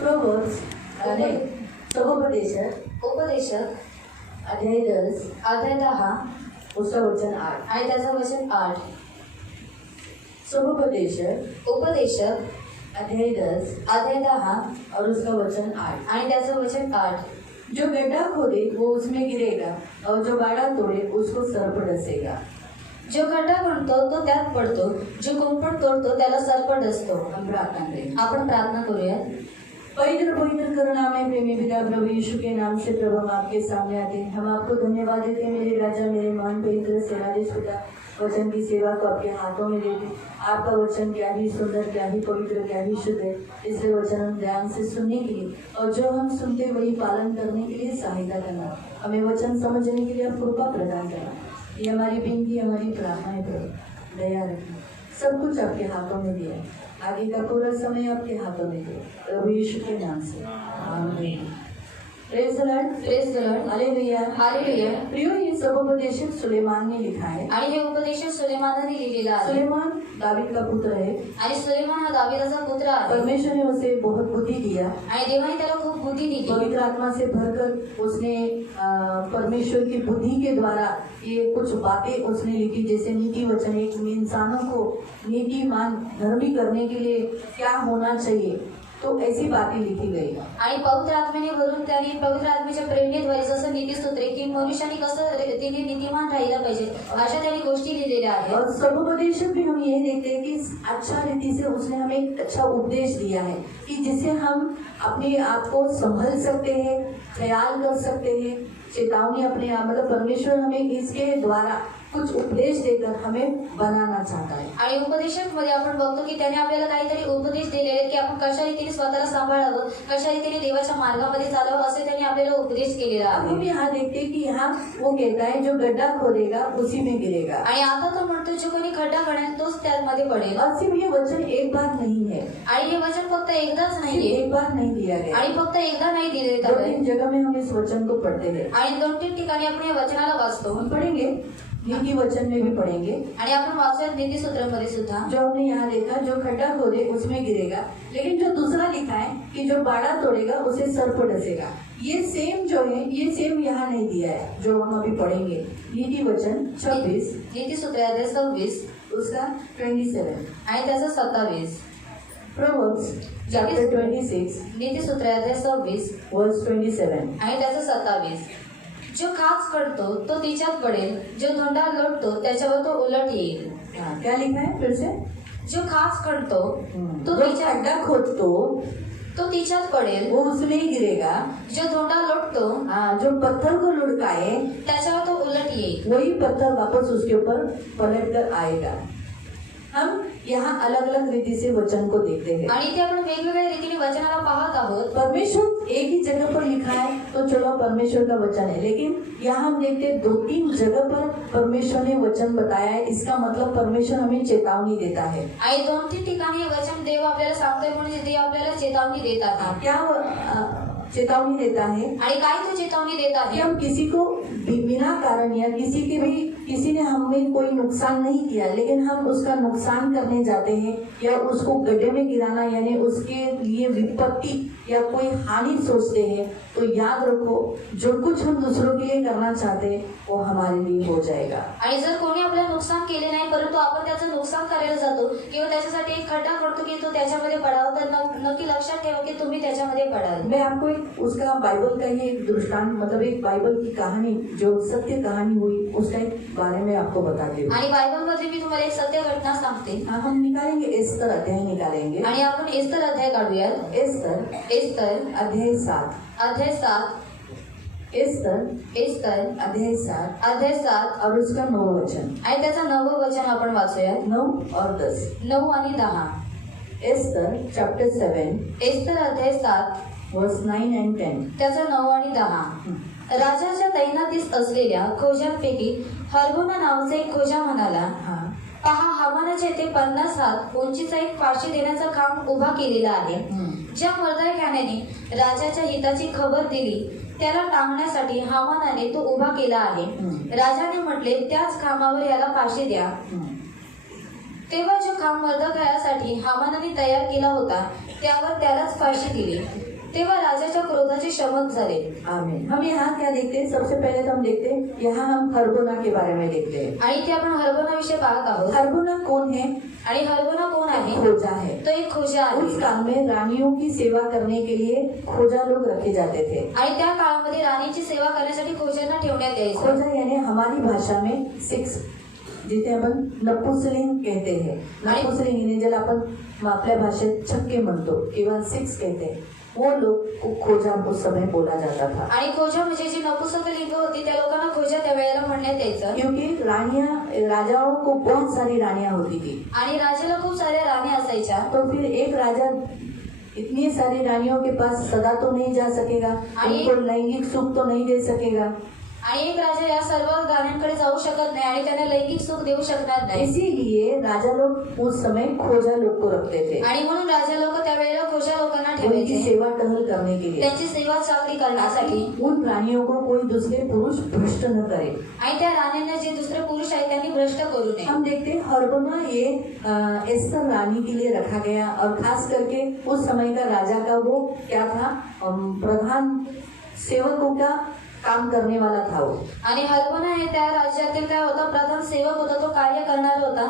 Proverbs नाही सहोपदेशक अध्याय 10 उसका वचन 8 आणि त्याचं वचन 8. उपदेशक अध्याय 10 और उसका वचन 8. आणि त्याचं वचन 8. जो गड्ढा खोदे वो उसमें गिरेगा और जो बाड़ा तोड़े उसको सर्प डसेगा. जो खड्डा खणतो तो त्यात पडतो, जो कुंपण तोडतो त्याला सर्प डसतो. हम प्रार्थना करें. आपण प्रार्थना करूया. पवित्र पवित्र करुणामय प्रेमी पिता प्रभु यीशु के नाम से प्रभु हम आपके सामने आते हैं. हम आपको धन्यवाद देते हैं मेरे राजा मेरे महान पवित्र सेनाधीश पिता. वचन की सेवा को आपके हाथों में देते. आपका वचन क्या ही सुंदर, क्या ही पवित्र, क्या ही शुद्ध है. इसलिए वचन हम ध्यान से सुनने के लिए और जो हम सुनते वही पालन करने के लिए सहायता करना. हमें वचन समझने के लिए आप कृपा प्रदान करना. ये हमारी विनती, हमारी प्रार्थना है प्रभु. दया रखना. सब कुछ आपके हाथों में दिया है. आगे का पूरा समय आपके हाथों में दिया प्रभु यीशु के नाम से आमीन. Praise the Lord. Praise the Lord. Hallelujah. Hallelujah. प्रियो ये सहोपदेशक सुलेमान ने लिखा है. आणि हे उपदेश सुलेमानाने लिहिलेला आहे. सुलेमान दावीद का पुत्र है. आणि सुलेमान हा दावीदाचा पुत्र आहे. परमेश्वर ने उसे बहुत बुद्धि दिया आणि देवाने त्याला खूप बुद्धी दिली. पवित्र आत्मा से भरकर उसने परमेश्वर की बुद्धि के द्वारा ये कुछ बातें उसने लिखी. जैसे नीति वचन, एक इंसानों को नीतिमान धर्मी करने के लिए क्या होना चाहिए, तो ऐसी बातें लिखी गई. आणि पवित्र आत्म्याने भरून त्याने पवित्र आत्म्याच्या प्रेरणेद्वारे जसं नीतिसूत्रे की मनुष्याने कसं तिने नीतिमान राहिला पाहिजे अशा त्याने गोष्टी लिहिलेल्या आहेत. और सहोपदेशक भी हम ये देखते हैं कि अच्छा रीति से उसने हमें एक अच्छा उपदेश दिया है कि जिससे हम अपने आप को संभल सकते हैं, ख्याल कर सकते हैं. चेतावनी अपने आप, मतलब परमेश्वर हमें इसके द्वारा कुछ उपदेश देकर हमें बनाना चाहता है. आणि उपदेशक मध्ये आपण बघतो की त्याने आपल्याला काहीतरी उपदेश दिलेले आहेत की आपण कशा रीतीने स्वतःला सांभाळावं, कशा रीतीने देवाच्या मार्गामध्ये चालावं असे त्याने आपल्याला उपदेश केलेला अब हम आहे. यहाँ देखते हैं कि यहाँ वो कहता है जो गड्ढा खोदेगा उसी में गिरेगा. आणि आता तो म्हणतो जो कोणी खड्डा खणेल तोच त्यामध्ये पडेल. और सिर्फ ये वचन एक बार नहीं है, आणि हे वचन फक्त एकदाच सिर्फ नाहीये एक बार नहीं दिया गया. आणि फक्त एकदा नाही दिले दो तीन जगह में हम इस वचन को पढ़ते हैं. आणि 2-3 ठिकाणी आपण या वचनाला वाचतो हम पढ़ेंगे, नीति वचन में भी पढ़ेंगे. आणि आपण वाचूया नीतिसूत्रांमध्ये सुद्धा. जो हमने यहाँ देखा जो खड्डा खोदे उसमें गिरेगा, लेकिन जो दूसरा लिखा है कि जो बाड़ा तोड़ेगा उसे सर्प डसेगा. ये सेम जो है ये सेम यहाँ नहीं दिया है जो हम अभी पढ़ेंगे. नीति वचन 26 नीतिसूत्रे अध्याय 26 उसका 27. आणि त्याचा 27. प्रोवर्ब्स चैप्टर 26 नीतिसूत्रे अध्याय 26 वर्स 27. आणि त्याचा 27. जो खाच खणतो तो तिच्यात पडेल, जो धोंडा लोटतो त्याच्यावर तो उलट येईल. हाँ, क्या लिखा है फिर से? जो खाच खणतो तो जो तिच्यात खड्डा खोदतो तो तिच्यात पडेल, वो उसमें ही गिरेगा. जो धोंडा लोटतो हाँ, जो पत्थर को लुढ़काए त्याच्यावर तो उलट येईल. वही पत्थर वापस उसके ऊपर पलट कर आएगा. हम यहाँ अलग अलग रीति से वचन को देखते हैं. आणि इथे आपण वेगवेगळ्या रीतीने वचनाला पाहत आहोत. परमेश्वर एक ही जगह पर लिखा है तो चलो परमेश्वर का वचन है, लेकिन यहाँ हम देखते हैं 2-3 जगह पर परमेश्वर ने वचन बताया है. इसका मतलब परमेश्वर हमें चेतावनी देता है. आणि 2-3 ठिकाणी हे वचन देव आपल्याला सांगतोय म्हणजे देव आपल्याला चेतावणी देत आहे. क्या चेतावनी देता है? आणि काय तो चेतावनी देत कि आहे? हम किसी को बिना कारण या किसी ने हमें कोई नुकसान नहीं किया, लेकिन हम उसका नुकसान करने जाते हैं या उसको गड्ढे में गिराना यानी उसके लिए विपत्ति या कोई हानि सोचते हैं, तो याद रखो जो कुछ हम दूसरों के लिए करना चाहते हैं वो हमारे लिए हो जाएगा. आणि जर कोणी आपल्याला नुकसान केले नाही परंतु आपण त्याचं नुकसान करायला जातो किंवा त्याच्यासाठी एक खड्डा करतो की तो त्याच्यामध्ये पडावा, तर नक्की लक्षात ठेवा की तुम्ही त्याच्यामध्ये पडाल. मैं आपको उसका बाइबल का ही एक दृष्टांत, मतलब एक बाइबल की कहानी जो सत्य कहानी हुई उसका एक बारे में आपको बताती हूँ. आणि बायबल मध्ये मी तुम्हाला एक सत्य घटना सांगते. हम निकालेंगे एस्तर अध्याय निकालेंगे. आणि आपण एस्तर अध्याय काढूयात. एस्तर अध्याय 7 अध्याय 7 एस्तर अध्याय 7 और उसका 9 वचन आणि त्याचं 9 वचन आपण वाचूया. 9 और 10. 9 आणि 10. एस्तर चैप्टर 7 एस्तर अध्याय 7 वर्स 9 and 10. त्याचा 9 आणि 10. राजाच्या तैनातीस असलेल्या खोजांपैकी हरबोना नावाचा एक खोजा म्हणाला, हाँ, पहा हामानाच्या येथे 50 हात उंचीचा एक फाशी देण्याचा खांब उभा केलेला आहे. ज्या मर्दायखान्याने राजाच्या हिताची खबर दिली त्याला टांगण्यासाठी हामानाने तो उभा केला आहे. राजाने म्हटले त्याच खांबावर याला फाशी द्या. तेव्हा जो खांब मर्दखायासाठी हामानाने तयार केला होता त्यावर त्यालाच फाशी दिली. तेव्हा राजाच्या क्रोधाचे शमन झाले. आमीन. हम यहाँ क्या देखते हैं? सबसे पहले तो हम देखते हैं यहाँ हम हरबोना के बारे में देखते हैं. आणि इथे आपण हरबोना विषय पाहत आहोत. हरबोना कौन है? आणि हरबोना कोण आहे? खोजा है. तो एक खोजा उस आहे. काल में रानियों की सेवा करने के लिए खोजा लोग रखे जाते थे. आणि त्या काळामध्ये राणीची सेवा करण्यासाठी खोजांना ठेवण्यात यायचं. खोजा यानी हमारी भाषा में 6 जिथे आपण नपुंसकलिंग कहते हैं. नपुंसकलिंग यानी ज्याला आपण आपल्या भाषेत छक्के म्हणतो किंवा 6 कहते हैं, वो लोग को खोजा उस समय बोला जाता था. आणि खोजा म्हणजे जी नपुंसक लिंग होती त्या लोकांना खोजा त्या वेळेला म्हणण्यात यायचं. क्योंकि राजाओं को बहुत सारी रानियां होती थी. आणि राजाला खूप साऱ्या राणी असायच्या. तो फिर एक राजा इतनी सारी रानियों के पास सदा तो नहीं जा सकेगा, उनको लैंगिक सुख तो नहीं दे सकेगा. आणि एक राजा या सर्व राण्यांकडे जाऊ शकत नाही आणि त्यांना लैंगिक सुख देऊ शकणार नाही. इसीलिए राजा लोग उस समय खोजा लोग को रखते थे. आणि म्हणून राजा लोक त्यावेळेला खोजा लोकांना उनकी ठेवायचे सेवा टहल करने के लिए. त्यांची सेवा चाकरी करण्यासाठी. उन रानियों को कोई दूसरे पुरुष भ्रष्ट न करे. आणि त्या राण्यांना जे दुसरे पुरुष आहेत त्यांनी भ्रष्ट करू नये. हम देखते हैं हरबोना ये एस्तर रानी के लिए रखा गया और खास करके उस समय का राजा का वो क्या था, प्रधान सेवकों का काम करने वाला था वो. आणि हरबोना हे त्या राज्यातील काय होता, प्रधान सेवक होता, तो कार्य करणार होता.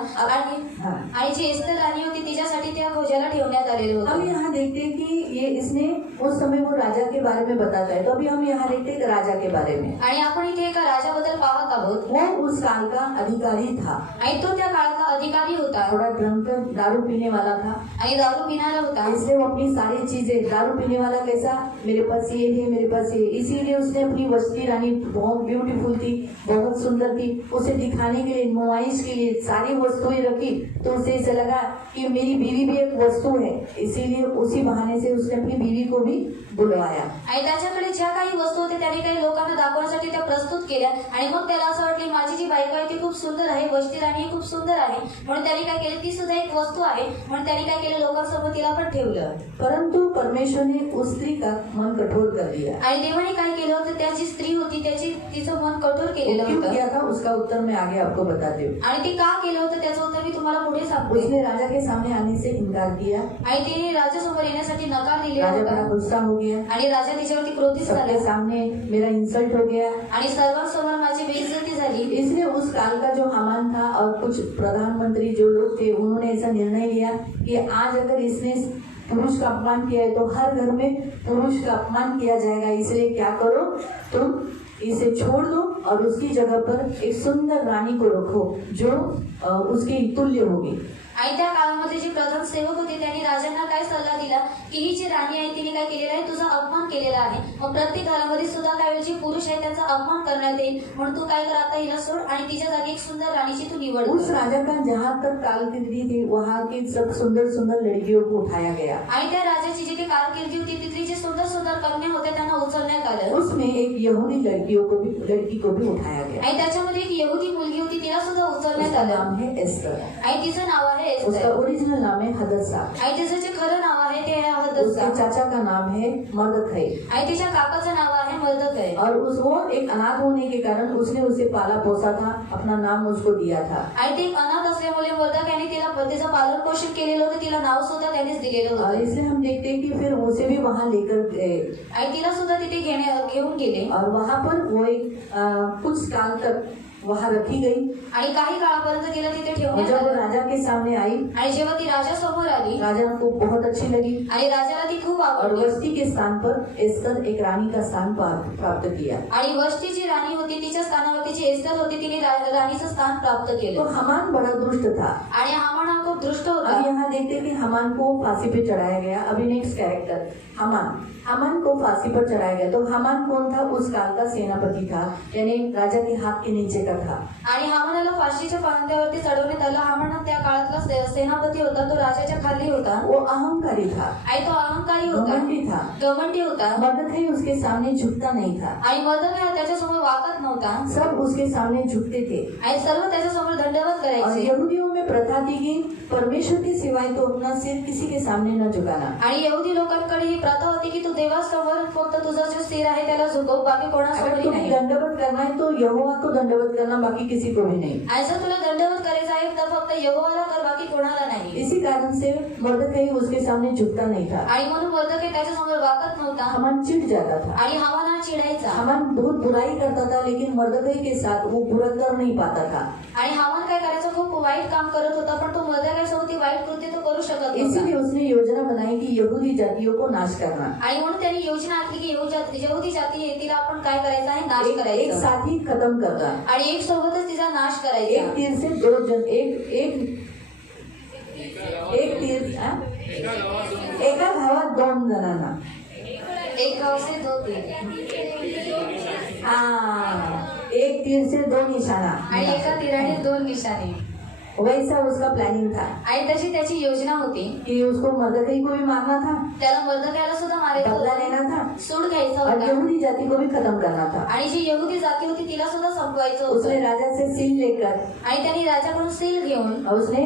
आणि जी एस्तर राणी होती तिच्यासाठी त्या खोजाला ठेवण्यात आलेले हम होते. यहाँ देखते हैं कि ये इसने उस समय वो राजा के बारे में बताता है. तो अभी हम यहाँ देखते हैं राजा के बारे में. आणि आपण इथे एका राजाबद्दल पाहत आहोत. वो उस काल का अधिकारी था. आणि तो त्या काळाचा अधिकारी होता. थोड़ा ड्रंकन, दारू पीने वाला था. आणि दारू पिणारा होता. इसलिए वो अपनी सारी चीजें, दारू पीने वाला कैसा, मेरे पास ये है, मेरे पास ये, इसीलिए उसने अपनी वस्ती रानी बहुत ब्यूटीफुल थी, बहुत सुंदर थी, उसे दिखाने के लिए, नुमाइश के लिए सारी वस्तुएं रखी. तो उसे ऐसा लगा कि मेरी बीवी भी एक वस्तु है, इसीलिए उसी बहाने से उसने अपनी बीवी को भी बुलवाया. आणि त्याच्याकडे ज्या काही वस्तू होत्या त्याने काही लोकांना दाखवण्यासाठी त्या प्रस्तुत केल्या. आणि मग त्याला असं वाटलं माझी जी बायको आहे ती खूप सुंदर आहे, वस्ती राणी खूप सुंदर आहे, म्हणून त्याने काय केलं, ती सुद्धा एक वस्तू आहे म्हणून त्याने काय केलं, लोकांसमोर तिला पण ठेवलं. परंतु परमेश्वर ने उस स्त्री का मन कठोर कर दिया. आणि देवाने काय केलं होतं, त्या जी स्त्री होती त्याची तिचं मन कठोर केलेलं क्यों होतं. किया था उसका उत्तर मैं आगे आपको बताती हूँ. आणि ते का केलं होतं त्याचं उत्तर मी तुम्हाला पुढे सांगते. उसने राजा के सामने आने से इनकार किया. आणि तिने राजासमोर येण्यासाठी नकार दिलेला राजा बड़ा होता. गुस्सा हो गया. आणि राजा तिच्यावरती क्रोधित झाला. सबके सामने मेरा इंसल्ट हो गया. आणि सर्वांसमोर माझी बेइज्जती झाली. इसलिए उस काल का जो हामान था और कुछ प्रधानमंत्री जो लोग थे, उन्होंने ऐसा निर्णय लिया कि आज अगर इसने पुरुष का अपमान किया है तो हर घर में पुरुष का अपमान किया जाएगा. इसलिए क्या करो, तुम इसे छोड़ दो और उसकी जगह पर एक सुंदर रानी को रखो जो उसके तुल्य होगी. आणि त्या काळामध्ये जे प्रधान सेवक होते त्यांनी राजांना काय सल्ला दिला की ही जी राणी आहे तिने काय केलेला आहे, तुझा अपमान केलेला आहे. मग प्रत्येक घरामध्ये सुद्धा काय जे पुरुष आहे त्यांचा अपमान करण्यात येईल, म्हणून तू काय कर, आता हिला सोड आणि तिच्या जागी एक सुंदर राणीची तू निवड कर. उस राजा का जहाँ तक कारकिर्दी थी वहाँ की सब सुंदर सुंदर लड़कियों को उठाया गया. आणि त्या राजाची जी कारकिर्दी होती तिथली जी सुंदर सुंदर कन्या होत्या त्यांना उचलण्यात आलं. उसमें एक यहूदी लड़की को भी उठाया गया. आणि त्याच्यामध्ये एक यहूदी मुलगी होती, तिला सुद्धा उचलण्यात उसका आलं. नाम है एस्तर. आणि तिचं नाव आहे उसका एस्तर. ओरिजिनल नाम है हदसा. आणि तिचं जे खरं नाव आहे ते आहे उसके हदसा. चाचा का नाम है मर्दखै. आणि तिच्या काकाचं नाव आहे मर्दखै. और वो एक अनाथ होने के कारण उसने उसे पाला पोसा था, अपना नाम उसको दिया था. आणि ती अनाथ असल्यामुळे मर्दखैने तिला तिचं पालन पोषण केलेलं होतं, तिला नाव सुद्धा त्यांनीच दिलेलं और होतं. इसलिए हम देखते हैं कि फिर उसे भी वहाँ लेकर गए आणि तिला सुद्धा तिथे घेऊन गेले. और वहाँ पर वो एक कुछ काल तक वहाँ रखी गई. आणि काही काळापर्यंत तिला तिथे और ठेवण्यात जब वो आलं. राजा के सामने आई, आणि जेव्हा ती राजासमोर आली राजा को बहुत अच्छी लगी आणि राजाला ती खूप और आवडली. वस्ती के स्थान पर एस्तर एक रानी का स्थान प्राप्त किया. आणि वस्ती जी राणी होती तिच्या स्थानावरती जी एस्तर होती तिने राणीचं स्थान प्राप्त तो केलं. हामान बड़ा दुष्ट था. आणि हामान हा खूप दृष्ट अब होता. यहाँ देखते हैं कि हामान को फांसी पे चढ़ाया गया. अभी नेक्स्ट कैरेक्टर हामान को फांसी पर चढ़ाया गया. तो हामान कौन था? उस काल का सेनापति था, यानी राजा के हाथ के नीचे का था. आणि हामानाला फाशीच्या पांद्यावरती चढवण्यात आलं. हामान त्या काळातला सेनापती होता, तो राजाच्या खाली होता. वो अहंकारी था, आणि तो अहंकारी होता, घमंडी था. घमंडी होता. मर्दखै उसके सामने झुकता नहीं था. आणि मर्दखै हा त्याच्यासमोर वाकत नव्हता. सब उसके सामने झुकते थे. आणि सर्व त्याच्यासमोर दंडवत और करायचे. यहूदियों में प्रथा थी कि परमेश्वर के सिवाय तो अपना सिर किसी के सामने न झुकाना. आणि यहुदी लोकांकडे ही प्रथा होती की तू देवासमोर फक्त तुझा जो सिर आहे त्याला झुकव, बाकी अगर कोणासमोरही तुम्हें नाही. दंडवत करना है तो यहोवा को दंडवत करना, बाकी किसी को भी नहीं. आणि जर तुला दंडवत करायचा आहे तर फक्त यहोवाला कर, बाकी कोणाला नाही. इसी कारण से मर्दकई उसके सामने झुकता नहीं था. आणि म्हणून मर्दकी त्याच्या समोर वाकत नव्हता हामान चिढ़ जाता था. आणि हामाना चिडायचा. हामान बहुत बुराई करता था, लेकिन मर्दकई के साथ वो बुरा कर नहीं पाता था. आणि हामान काय करायचं, खूप वाईट काम करत होता, पण तो मर्दकासोबत ती वाईट कृत्य तो करू शकत इसीलिए नव्हता. उसने योजना बनाई कि यहूदी जातियों को नाश करना. आणि म्हणून त्यांनी योजना आखली की यहुदी जाती आहे तिला आपण काय करायचं आहे, नाश एक करायचं साथ ही खत्म करना. आणि एक सोबतच तिचा नाश एक करायचा. तीर से दो जन, एक तीर एका धावात दोन जणांना. एक गाव से दो तीर एक तीर से दो निशाना. आणि एका तीराने दोन निशाणे. वैसा उसका प्लानिंग था आणि तशी त्याची योजना होती. कि उसको मर्दकई को भी मारना था, त्याला मर्दकाला सुद्धा मारायचं बदला होतं, लेना था, सूड घ्यायचा और होता यहूदी जाति को भी खत्म करना था. आणि जी यहुदी जाती होती तिला सुद्धा संपवायचं उसने होतं. राजा से सील लेकर आणि त्यांनी राजाकडून सील घेऊन उसने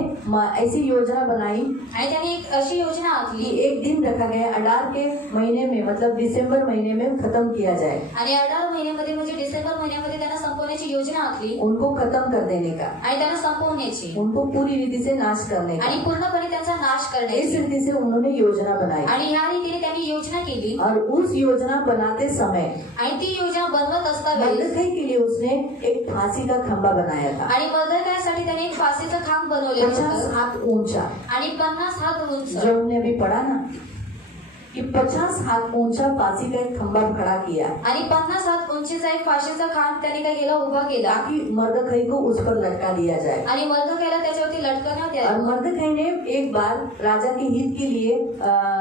ऐसी योजना बनाई आणि त्यांनी एक अशी योजना कि आखली एक दिन रखा गया अडार के महीने में, मतलब दिसंबर महीने में खत्म किया जाए. आणि 18 महिन्यामध्ये म्हणजे डिसेंबर महिन्यामध्ये त्यांना संपवण्याची योजना आखली उनको खत्म कर देने का, आणि त्यांना संपवण्याची उनको पूरी रीति से नाश करने का. आणि पूर्णपणे त्यांचा नाश इस करण्याची. रीति से उन्होंने योजना बनाई. आणि ह्या रीतीने त्यांनी योजना केली. और उस योजना बनाते समय आणि ती योजना बनवत असतावेळेस मर्दकई के लिए उसने एक फांसी का खंबा बनाया था, आणि मर्दकासाठी त्याने एक फाशीचं खांब बनवलेलं 50 होतं हाथ ऊंचा. आणि 50 हात उंच. जो हमने अभी पढ़ा ना कि 50 हाथ ऊंचा फांसी का एक खंबा खड़ा किया आणि 50 हात उंचीचा एक फाशीचा खांब त्याने काय केला, उभा केला ताकि मर्दकई को उस पर लटका दिया जाए. आणि मर्दकाला त्याच्यावरती लटकवण्यात और यावं. मर्दकई ने एक बार राजा के हित के लिए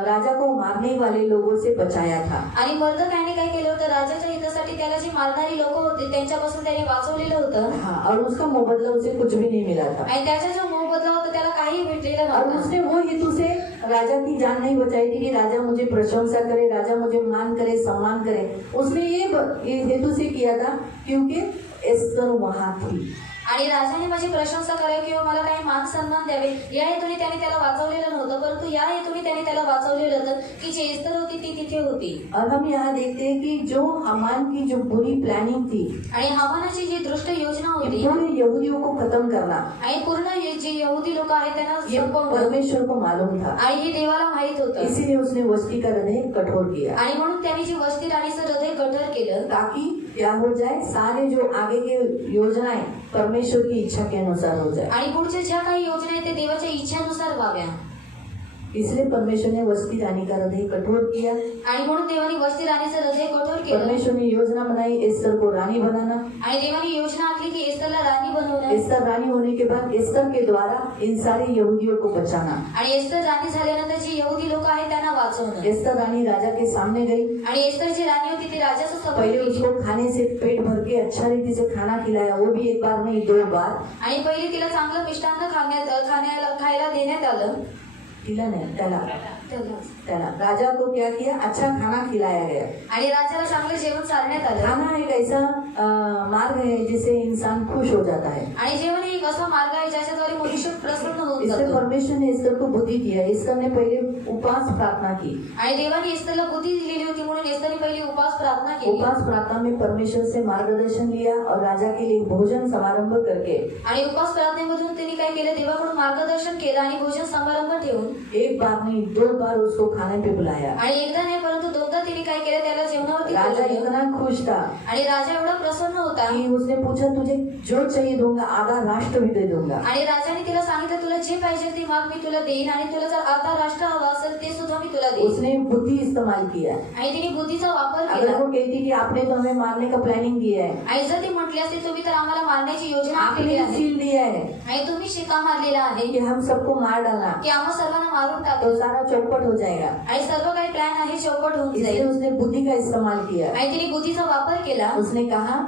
राजा को मारने वाले लोगों से बचाया था. आणि मर्दकाने काय केलं होतं, राजाच्या हितासाठी त्याला जी मारणारी लोक होती त्यांच्यापासून त्याने वाचवलेलं होतं. हाँ, और उसका मुबदला उसे कुछ भी नहीं मिला था. आणि त्याचा जो मोबदला होता त्याला काही भेटलेलं और नव्हतं. उसने वो हेतु से राजा की जान नहीं बचाई थी कि राजा मुझे प्रशंसा करे, राजा मुझे मान करे, सम्मान करे. उसने ये हेतु से किया था क्योंकि एस्तर वहां थी. आणि राजाने माझी प्रशंसा करावी किंवा मला काही मान सन्मान द्यावे या हेतूने त्याने त्याला वाचवलेलं नव्हतं, परंतु या हेतूने त्याने त्याला वाचवलेलं होतं की जी एस्तर होती ती तिथे होती. और हम यहाँ देखते हैं कि जो हामान की जो बुरी प्लानिंग थी, आणि हामानाची जी दृष्ट योजना होती ये पूरे यहूदियों को खत्म करना, आणि पूर्ण जे यहुदी लोक आहेत त्यांना ये संपवणं, परमेश्वर को मालूम था. आणि हे देवाला माहित होतं. इसीलिए उसने वस्ती का हृदय कठोर किया आणि म्हणून त्यांनी जी वस्ती राणीचं हृदय कठोर केलं ताकि क्या हो जाए, सारे जो आगे के योजनाएं परमेश्वर की इच्छा के अनुसार हो जाए. आणि पुढच्या ज्या काही योजना आहेत त्या देवाच्या इच्छेनुसार व्हाव्या. इसलिए परमेश्वर ने वस्ती रानी का हृदय कठोर किया. आणि म्हणून देवाने वस्ती राणीचं हृदय कठोर केलं. परमेश्वर ने योजना बनाई एस्तर को रानी बनाना. आणि देवाने योजना आखली की एस्तरला राणी बनवणं. एस्तर रानी होने के बाद एस्तर के द्वारा इन सारे यहूदियों को बचाना. आणि एस्तर राणी झाल्यानंतर जी यहुदी लोक आहेत त्यांना वाचवणं. एस्तर रानी राजा के सामने गई. आणि एस्तर जी राणी होती ती राजाचं सपोर्ट पहले केली. उसको खाने से पेट भर के अच्छा रीति से खाना खिलाया, वो भी एक बार नहीं 2 बार. आणि पहिले तिला चांगलं मिष्टान्न खायला देण्यात आलं. तिला नहीं, त्याला राजा को क्या किया, अच्छा खाना खिलाया गया. आणि राजाला चांगलं जेवण चालण्यात आलं. खाना एक ऐसा मार्ग है जिससे इंसान खुश हो जाता है. आणि जेवण एक असा मार्ग आहे ज्याच्याद्वारे मनुष्य प्रसन्न होऊन इसलिए जातो. परमेश्वर ने एस्तर को बुद्धि दिया. एस्तर ने पहले उपवास प्रार्थना की. आणि देवाने एस्तरला बुद्धी दिलेली होती म्हणून एस्तरने पहिली उपास प्रार्थना केली. उपवास प्रार्थना में परमेश्वर से मार्गदर्शन लिया और राजा के लिए भोजन समारंभ करके आणि उपास प्रार्थनेमधून त्यांनी काय केलं, देवाकडून मार्गदर्शन केलं आणि भोजन समारंभ ठेवून एक बार नहीं 2 बार उसको खाने पे बुलाया. आणि एकदा नाही परंतु दोनदा तिने काय केलं, त्याला जेवणावरती राजा बोलावलं. इतना खुश था आणि राजा एवढा प्रसन्न होता कि उसने पूछा तुझे जो चाहिए दूंगा, आधा राष्ट्र भी दे दूंगा. आणि राजाने तिला सांगितलं तुला जे पाहिजे ते माग मी तुला देईन आणि तुला जर आता राष्ट्र हवा असेल ते सुद्धा मी तुला देईन. उसने बुद्धि इस्तेमाल किया. आणि तिने बुद्धीचा वापर अगर केला. वो कहती कि आपने तो हमें मारने का प्लानिंग किया है, आणि जर ती म्हटली असती तुम्ही तर आम्हाला मारण्याची योजना आखलेली आपने आहे सील दिया है आणि तुम्ही शिका मारलेला आहे कि हम सबको मार डालना, की आम्हा सर्वांना मारून तो टाकलं सारा चौपट हो जाएगा. आणि सर्व काही प्लॅन आहे चौपट होऊन इसलिए जाईल. उसने बुद्धि का इस्तेमाल किया. आणि तिने बुद्धीचा वापर केला. उसने कहा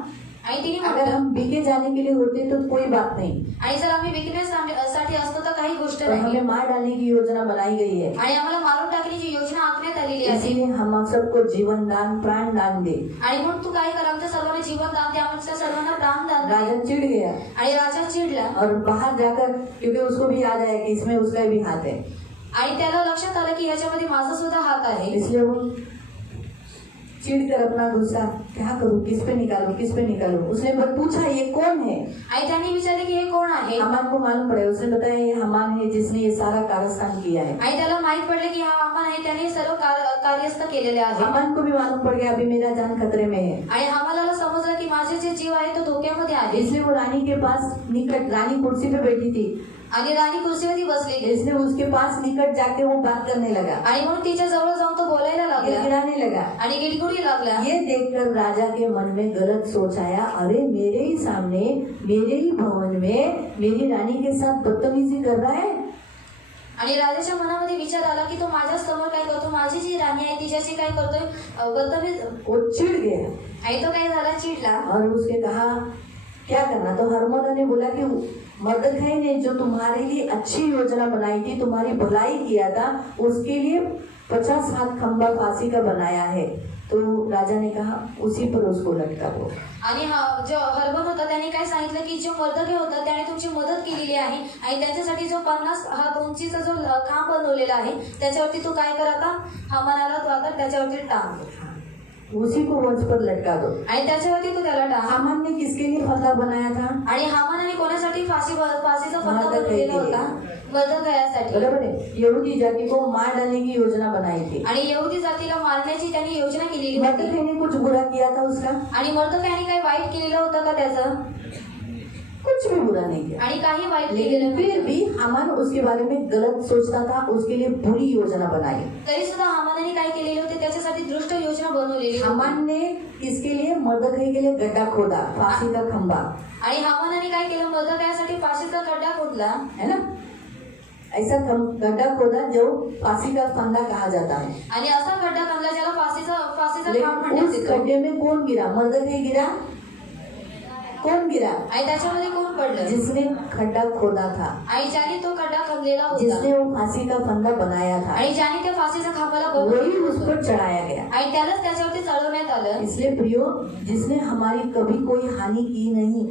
आणि तिने अगर म्हटलं हम बिके जाने के लिए होते तो कोई बात नहीं, आणि जर आम्ही विकण्यासाठी असतो तर काही गोष्ट पर नाही. हमें मार डालने की योजना बनाई गई है. आणि आम्हाला मारून टाकण्याची योजना आखण्यात आलेली आहे. इसीलिए हम सबको जीवन दान प्राण दान दे. आणि म्हणून तू काय कर, आमच्या सर्वांना जीवन दान दे, आमच्या सर्वांना प्राण दान दे. राजा चिढ़ गया आणि राजा चिडला. और बाहर जाकर, क्योंकि उसको भी याद आया कि इसमें उसका भी हाथ है, आणि त्याला लक्षात आलं की ह्याच्यामध्ये माझा सुद्धा हात आहे. इसलिए वो चिढ़कर अपना गुस्सा, क्या करूं, किस पे निकालूं। उसने पूछा ये कौन है। आणि त्यांनी विचारले की हे कोण आहे. हामान को मालूम पड़ा, उसने बताया ये हामान है जिसने ये सारा कारस्थान किया है। आणि त्याला माहित पडले की हा हामान आहे, त्याने सर्व कार्यस्थ केलेले आहे. हामान को भी मालूम पड़ गया अभी मेरा जान खतरे में है। आणि हामानाला समजलं की माझे जे जीव आहे तो धोक्यामध्ये आहे. इसलिए वो रानी के पास निकट, रानी कुर्सी पे बैठी थी, आणि राणी कुर्सीवरती बसलेली. इसने उसके पास निकट जाके वो बात करने लगा, आणि म्हणून तिच्या जवळ जाऊन तो बोलायला लागला गिड़गिड़ाने लगा। आणि गिडगुडी लागला. ये देखकर राजा के मन में गलत सोच आया, अरे मेरे ही सामने, मेरे ही भवन में मेरी रानी के साथ बदतमीजी कर रहा है। आणि राजाच्या मनामध्ये विचार आला की तो माझ्या समोर काय करतो, माझी जी राणी आहे तिच्याशी काय करतोय, बदतमीज. वो चिढ़ गया आणि तो काय झाला, चिडला. और उसके कहा क्या करना। तो हरमोना ने बोला कि मर्दखै ने जो तुम्हारे लिए अच्छी योजना बनाई थी, तुम्हारी भलाई किया था, उसके लिए 50 हाथ खंबा फांसी का बनाया है। तो राजा ने कहा उसी पर उसको लटका दो। आणि जो हरबन होता त्याने काय सांगितलं की जो मर्दखे होता त्याने तुमची मदत केलेली आहे आणि त्याच्यासाठी जो 50 हात उंचीचा जो खांब बनवलेला आहे त्याच्यावरती तू काय कर, आता हामानाला तू आता त्याच्यावरती टांग दे, उसी को वंश पर लटका दो। आणि त्याच्यावरती तू त्याला टांग. हामान ने किसके लिए फंदा बनाया था? आणि हामानाने कोणासाठी फांसीचा फंदा बनवलेला होता, मर्दखयासाठी. बराबर है, यहूदी जाति को मार डालने की योजना बनाई थी। आणि यहुदी जातीला मारण्याची त्यांनी योजना केलेली होती. मर्दखै ने कुछ बुरा किया था उसका? आणि मर्दखयाने काही वाईट केलेलं होतं का त्याचं? कुछ भी बुरा नहीं किया। आणि काही वाईट लेकिन केलेलं फिर भी हामान उसके बारे में गलत सोचता था, उसके लिए बुरी योजना बनाई। तरी सुद्धा हामानाने काय केलेले होते, त्याच्यासाठी दुष्ट योजना बनवलेली होती. हामान ने इसके लिए, मर्दखै के लिए गड्ढा खोदा, फांसी का खंबा, आणि हामानाने काय केलं, मर्दखयासाठी फाशीचा खड्डा खोदला, है ना, ऐसा गड्ढा खोदा जो फांसी का फंदा कहा जाता है। आणि असा खड्डा खणला ज्याला फाशीचा खांब लेकिन म्हणण्यात उस येतो. गड्ढे में कौन गिरा? मर्दखै गिरा? कौन गिरा? आणि त्याच्यामध्ये कोण पडलं? जिसने खड्डा खोदा था, आणि ज्याने तो खड्डा खणलेला होता, जिसने वो फांसी का फंदा बनाया था, आणि ज्याने त्या फाशीच्या खांबाला वही बनवलं उस पर चढ़ाया गया। आणि त्यालाच त्याच्यावरती चढवण्यात आलं. इसलिए प्रियो, जिसने हमारी कभी कोई हानि की नहीं,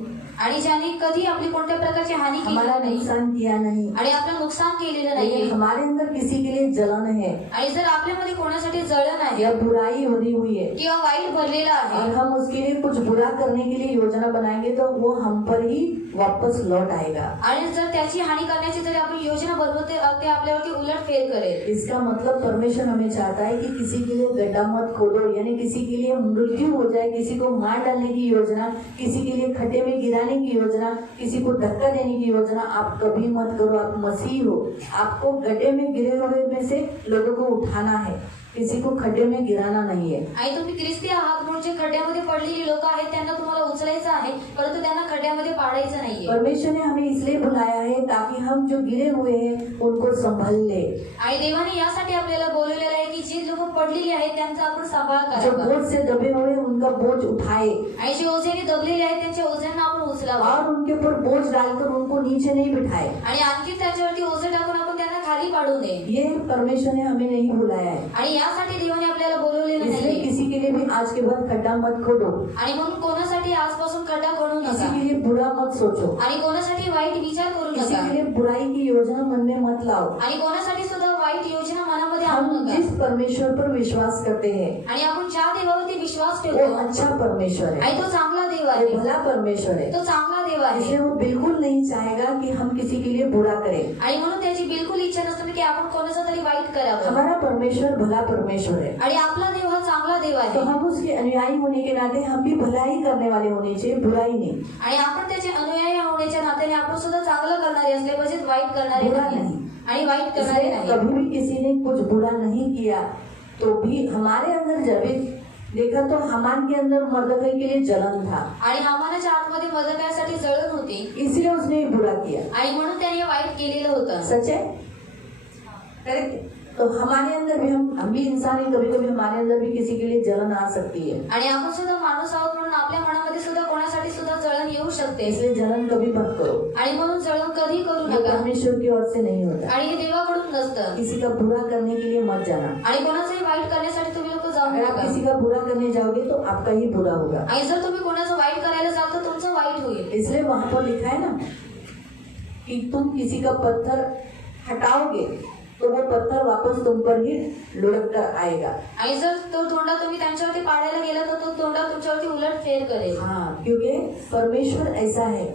आणि ज्याने कधी आपली कोणत्या प्रकारची हानी हमारा केली नाही नुकसान किया नहीं, आणि आपलं नुकसान केलेलं लेकिन नाही, हमारे अंदर किसी के लिए जलन है आणि जर आपल्यामध्ये कोणासाठी जळण आहे या बुराई भरी हुई है किंवा वाईट भरलेला आहे और हम उसके लिए कुछ बुरा करने के लिए योजना बनाएंगे तो वो हम पर ही वापस लौट आएगा। आणि जर त्याची हानी करण्याची जर आपण योजना बनवते ते आपल्यावरती उलटफेर करेल. इसका मतलब परमेश्वर हमें चाहता है कि किसी के लिए गड्ढा मत खोदो, यानी किसी के लिए मृत्यु हो जाए, किसी को मार डालने की योजना, किसी के लिए खड्डे में गिराने की योजना, किसी को धक्का देने की योजना आप कभी मत करो। आप मसीह हो, आपको गड्ढे में गिरे हुए में से लोगों को उठाना है, किसी को खड्डे में गिराना नहीं है। आणि तुम्ही ख्रिस्ती आहात म्हणून जे खड्ड्यामध्ये पडलेली लोक आहेत त्यांना तुम्हाला उचलायचं आहे, परंतु त्यांना खड्ड्यामध्ये पाडायचं नाहीये. परमेश्वर ने हमें इसलिए बुलाया है ताकि हम जो गिरे हुए हैं उनको संभाल ले। आणि देवाने यासाठी आपल्याला बोलवलेलं आहे की जी लोक पडलेली आहेत त्यांचा आपण सांभाळ जो करावा बोझ से दबे हुए उनका बोझ उठाए आणि जे ओझेने दबलेले आहेत त्यांच्या ओझ्यांना आपण उचलावं और उनके ऊपर बोझ डालकर उनको नीचे नहीं बिठाए। आणि आणखी त्याच्यावरती ओझे टाकून आपण त्यांना खाली पाडू नये. ये परमेश्वर ने हमें नहीं बुलाया है। आणि यासाठी देवाने आपल्याला बोलवलेलं इसलिए नाहीये. किसी के लिए भी आज के बाद खड्डा मत खोदो, आणि म्हणून कोणासाठी आजपासून खड्डा खणू किसी नका के लिए बुरा मत सोचो, आणि कोणासाठी वाईट विचार करू किसी नका के लिए बुराई की योजना मन में मत लाओ। आणि कोणासाठी सुद्धा वाईट योजना मनामध्ये आणू हम नका. जिस परमेश्वर पर विश्वास करते हैं आणि आपण ज्या देवावरती विश्वास वो ठेवतो अच्छा परमेश्वर है, आणि तो चांगला देव वो आहे, भला परमेश्वर है। तो चांगला देव आहे. इसलिए वो बिल्कुल नहीं चाहेगा कि हम किसी के लिए बुरा करें। आणि म्हणून त्याची बिलकुल इच्छा नसते की आपण कोणाचा तरी वाईट करावं. हमारा परमेश्वर भला परमेश्वर है, आणि आपला देव हा चांगला देव तो आहे. हम उसके अनुयायी होने के नाते हम भी भलाई करने वाले होने चाहिए, बुराई नहीं। आणि आपण त्याचे अनुयायी होण्याच्या नात्याने आपण सुद्धा चांगलं करणारे असले पाहिजेत, वाईट करणारे बुरा नाही नहीं। आणि वाईट करणारे इसलिए नाही. कभी भी किसी ने कुछ बुरा नहीं किया तो भी हमारे अंदर जब देखा तो हामान के अंदर मर्दखै के लिए जलन था, आणि हामानाच्या आतमध्ये मदकासाठी जळण होती इसलिए उसने ये बुरा किया। आणि म्हणून त्याने हे वाईट केलेलं होतं. सच है, करेक्ट। तो हमारे अंदर भी हम भी इंसान है, कभी कभी हमारे अंदर भी किसी के लिए जलन आ सकती है। आणि आपण सुद्धा माणूस आहोत म्हणून आपल्या मनामध्ये सुद्धा कोणासाठी सुद्धा जळण येऊ शकते. इसलिए जलन कभी मत करो, आणि म्हणून जळण कधी करू ये नका. परमेश्वर की ओर से नहीं होता। आणि हे देवाकडून नसतं. किसी का बुरा करने के लिए मत जाना। आणि कोणाचंही वाईट करण्यासाठी तुम्ही लोक जाऊ अगर आप नका. किसी का बुरा करने जाओगे तो आपका ही बुरा होगा। आणि जर तुम्ही कोणाचं वाईट करायला जाल तर तुमचं वाईट होईल. इसलिए वहां पर लिखा है ना कि तुम किसी का पत्थर हटाओगे तो वो पत्थर वापस तुम पर ही लुढ़क कर आएगा। आणि जर तो तोंडा तुम्ही त्यांच्यावरती पाडायला गेला तर तो तोंडा तुमच्यावरती उलट फेर करेल। हाँ, क्योंकि परमेश्वर ऐसा है,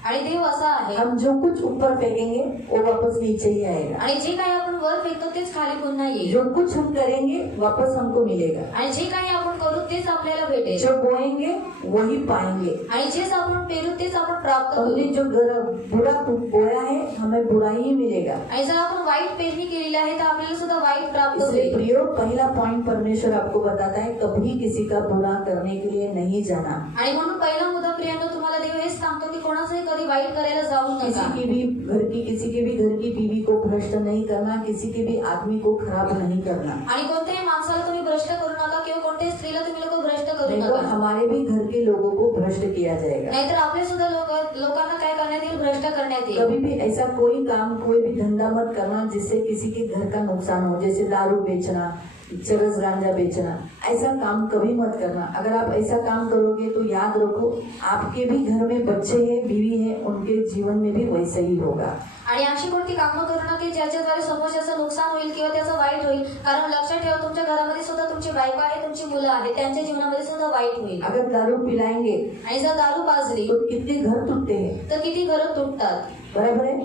आणि देव असा आहे, हम जो कुछ ऊपर फेंकेंगे वो वापस नीचे ही आएगा, आणि जे काही आपण वर फेकतो तेच खाली पुन्हा येईल, जो कुछ हम करेंगे वापस हमको मिलेगा, आणि जे काही आपण करू तेच आपल्याला भेटेल, जो बोएंगे वही पाएंगे। आणि जेच आपण पेरू तेच आपण प्राप्त हमने करू, जो बुरा बोया है हमें बुरा ही मिलेगा। आणि जर आपण वाईट पेरणी केलेली आहे तर आपल्याला सुद्धा वाईट प्राप्त इसलिए होईल। प्रियो, पहला पॉइंट परमेश्वर आपको बताता है, कभी किसी का बुरा करने के लिए नहीं जाना। आणि म्हणून पहिला मुद्दा प्रियांनो तुम्हाला देव हेच सांगतो की कोणाचंही कधी वाईट करायला जाऊ नका, किसी के भी घर की बीवी को भ्रष्ट नहीं करना, किसी के भी आदमी को खराब नहीं करना। आणि कोणत्याही माणसाला तुम्ही भ्रष्ट करू नका किंवा कोणत्याही स्त्रीला तुम्ही लोक भ्रष्ट करू नहीं तो नका, हमारे भी घर के लोगों को भ्रष्ट किया जाएगा। नाहीतर आपले सुद्धा लोकांना काय करण्यात येईल, भ्रष्ट करण्यात येईल। कभी भी ऐसा कोई काम, कोई भी धंधा मत करना जिससे किसी के घर का नुकसान हो, जैसे दारू बेचना, चरस गांजा बेचना, ऐसा काम कभी मत करना। अगर आप ऐसा काम करोगे तो याद रखो, आपके भी घर में बच्चे हैं, बीवी है, उनके जीवन में भी वैसा ही होगा। आणि अशी कोणती कामं करू नका की ज्याच्याद्वारे समोरच्याचं नुकसान होईल किंवा त्याचं वाईट होईल, कारण लक्षात ठेवा तुमच्या घरामध्ये सुद्धा तुमची बायको आहे, तुमची मुलं आहेत, त्यांच्या जीवनामध्ये सुद्धा वाईट होईल। अगर दारू पिलाएंगे आणि जर दारू पाजली तो कितने घर टूटते हैं, तर किती घरं तुटतात, बराबर है,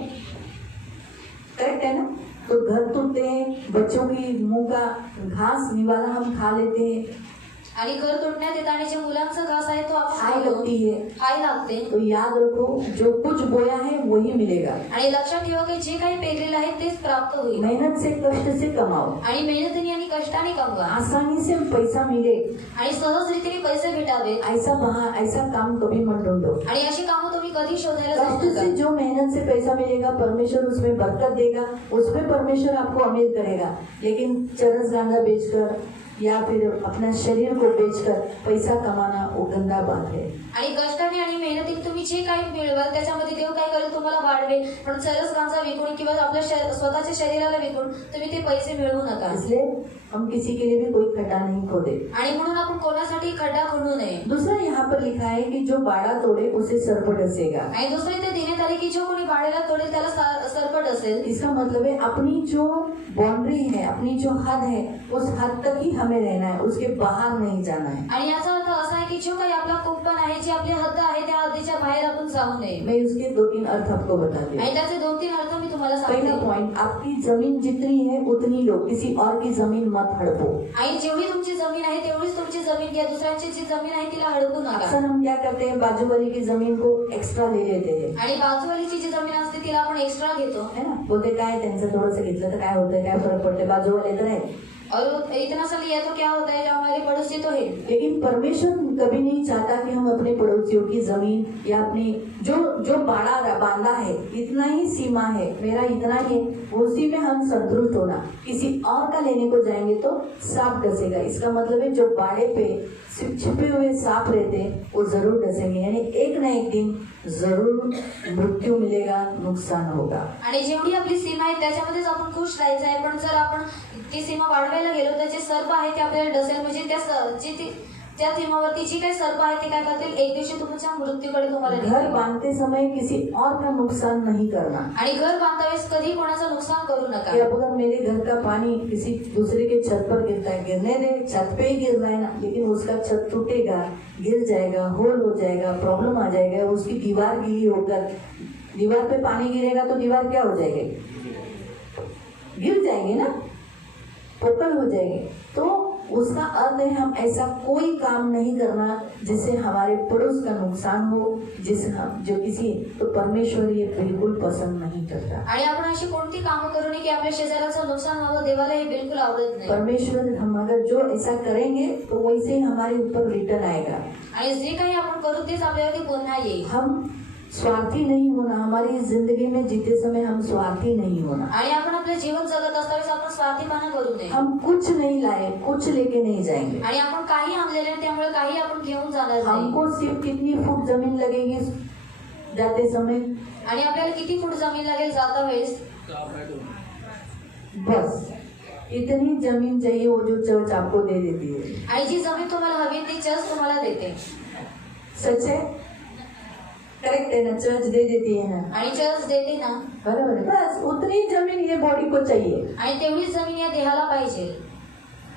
करेक्ट है ना? तो घर टूटते हैं, बच्चों की मुंह का घास निवाला हम खा लेते हैं, आणि घर तुटण्यात येतं, आणि जे मुलांचा घास आहे तो आपण खाई लगती है। खाय लागते। तो याद रखो, जो कुछ बोया है वही मिलेगा। आणि लक्षात ठेवा की जे काही पेरलेलं आहे तेच प्राप्त होईल, मेहनत से, कष्ट से कमाओ, आणि मेहनतीने आणि कष्टाने कमवा, आसानी से पैसा मिले, आणि सहज रीतीने पैसे भेटावे, ऐसा काम कभी मत ढूंढो। आणि अशी कामं तुम्ही कधी शोधायला जाऊ कष्ट से नका। जो मेहनत से पैसा मिलेगा, परमेश्वर उसमें बरकत देगा, उसमें परमेश्वर आपको अमीर करेगा। लेकिन चरस गांजा बेचकर या फिर अपना शरीर को बेचकर पैसा कमाना वो गंदा बात है। आणि कष्टाने आणि मेहनतीने तुम्ही जे काही मिळवाल त्याच्यामध्ये देव काय करेल, तुम्हाला वाढवेल, पण चरस गांजा विकून किंवा आपल्या स्वतःच्या शरीराला विकून तुम्ही ते पैसे मिळवू नका। इसलिए हम किसी के लिए भी कोई खड्डा नहीं खोदे, आणि म्हणून आपण कोणासाठी खड्डा खणू नये। दूसरा यहाँ पर लिखा है कि जो बाड़ा तोड़े उसे सर्प डसेगा। आणि दुसरे ते देण्यात आले की जो कोणी बाळेला तोडेल त्याला सरपट असेल। इसका मतलब है अपनी जो बाउंड्री है, अपनी जो हद है, उस हद तक ही हमें रहना है, उसके बाहर नहीं जाना है। आणि याचा अर्थ असा आहे की जो काही आपला कुंपण आहे, जी आपली हद्द आहे, त्या हद्दीच्या बाहेर आपण जाऊ नये। मैं उसके 2-3 अर्थ आपको बताती हूँ। आणि त्याचे 2-3 अर्थ मी तुम्हाला पहला सांगते। पॉइंट, आपकी जमीन जितनी है उतनी लो, किसी और की जमीन मत हड़पो। आणि जेवढी तुमची जमीन आहे तेवढीच तुमची जमीन घ्या, दुसऱ्यांची जी जमीन आहे तिला हडपू नका। अक्सर हम क्या करते हैं, बाजू वाली की जमीन को एक्स्ट्रा ले लेते हैं, आणि बाजूवालीची जी जमीन असते तिला आपण एक्स्ट्रा घेतो, है ना? बोलते काय त्यांचं थोडंसं घेतलं तर काय होतं, काय फरक पडते, बाजू वाले तर आहे। और इतना सा लिया तो क्या होता है, जो हमारे पड़ोसी तो है। लेकिन परमेश्वर कभी नहीं चाहता कि हम अपने पड़ोसियों की जमीन या अपनी जो बाड़ा बांधा है, इतना ही सीमा है, मेरा इतना ही है, उसी में हम संतुष्ट होना। किसी और का लेने को जाएंगे तो सांप डसेगा। इसका मतलब है जो बाड़े पे छिपे हुए सांप रहते हैं वो जरूर डसेंगे, यानी एक ना एक दिन जरूर मृत्यू मिलेगा, नुकसान होगा। आणि जेवढी आपली सीमा आहे त्याच्यामध्येच आपण खुश राहायचं आहे, पण जर आपण ती सीमा वाढवायला गेलो तर जे सर्प आहे ते आपल्याला डसेल, म्हणजे त्या सीमावरती जी काही सर्प आहे ते काय करतील, एक दिवशी तुमच्या मृत्यूकडे तुम्हाला घर नेतील। बांधते समय किसी और का नुकसान नहीं करना। आणि घर बांधतावेळेस कधी कोणाचं नुकसान करू कि नका। अब अगर मेरे घर का पानी किसी दूसरे के छत पर गिरता है, गिरने दे, छत पे ही गिर रहा है ना, लेकिन उसका छत टूटेगा, गिर जाएगा, होल हो जाएगा, प्रॉब्लम आ जाएगा, उसकी दीवार गीली होकर, दीवार पे पानी गिरेगा तो दीवार क्या हो जाएगी, गिर जाएगी ना, पोकल हो जाएगी। तो उसका अर्थ है हम ऐसा कोई काम नहीं करना जिससे हमारे पड़ोस का नुकसान हो, जो किसी, तो परमेश्वर ये बिल्कुल पसंद नहीं करता। आणि आपण अशी कोणती कामं करू नये की आपल्या शेजाऱ्याचं नुकसान व्हावं, देवाला हे बिलकुल आवडत नाही। परमेश्वर, हम अगर जो ऐसा करेंगे तो वैसे ही हमारे ऊपर रिटर्न आएगा। आणि जे काही आपण करू तेच आपल्यावरती पुन्हा येईल। हम स्वार्थी नहीं होना, हमारी जिंदगी में जीते समय हम स्वार्थी नहीं होना। आणि आपण आपलं जीवन जगत असताना आपण स्वार्थीपणा करू नये। हम कुछ नहीं लाए, कुछ लेके नहीं जाएंगे। आणि आपण काही आणलेले नाही, त्यामुळे काही आपण घेऊन जाणार नाही। हमको सिर्फ कितनी फुट जमीन लगेगी जाते समय, आणि आपल्याला किती फूट जमीन लागेल जाता वेळेस, बस इतनी जमीन चाहिए, वो जो चर्च आपको दे देती है। आणि जी जमीन तुम्हाला हवी ती चर्च तुम्हाला देते। सच है, करेक्ट है ना, चर्च दे देती है ना, आणि चर्च देते ना, बराबर है, बस उतनी जमीन ये बॉडी को चाहिए, आणि तेवढीच जमीन या देहाला पाहिजे.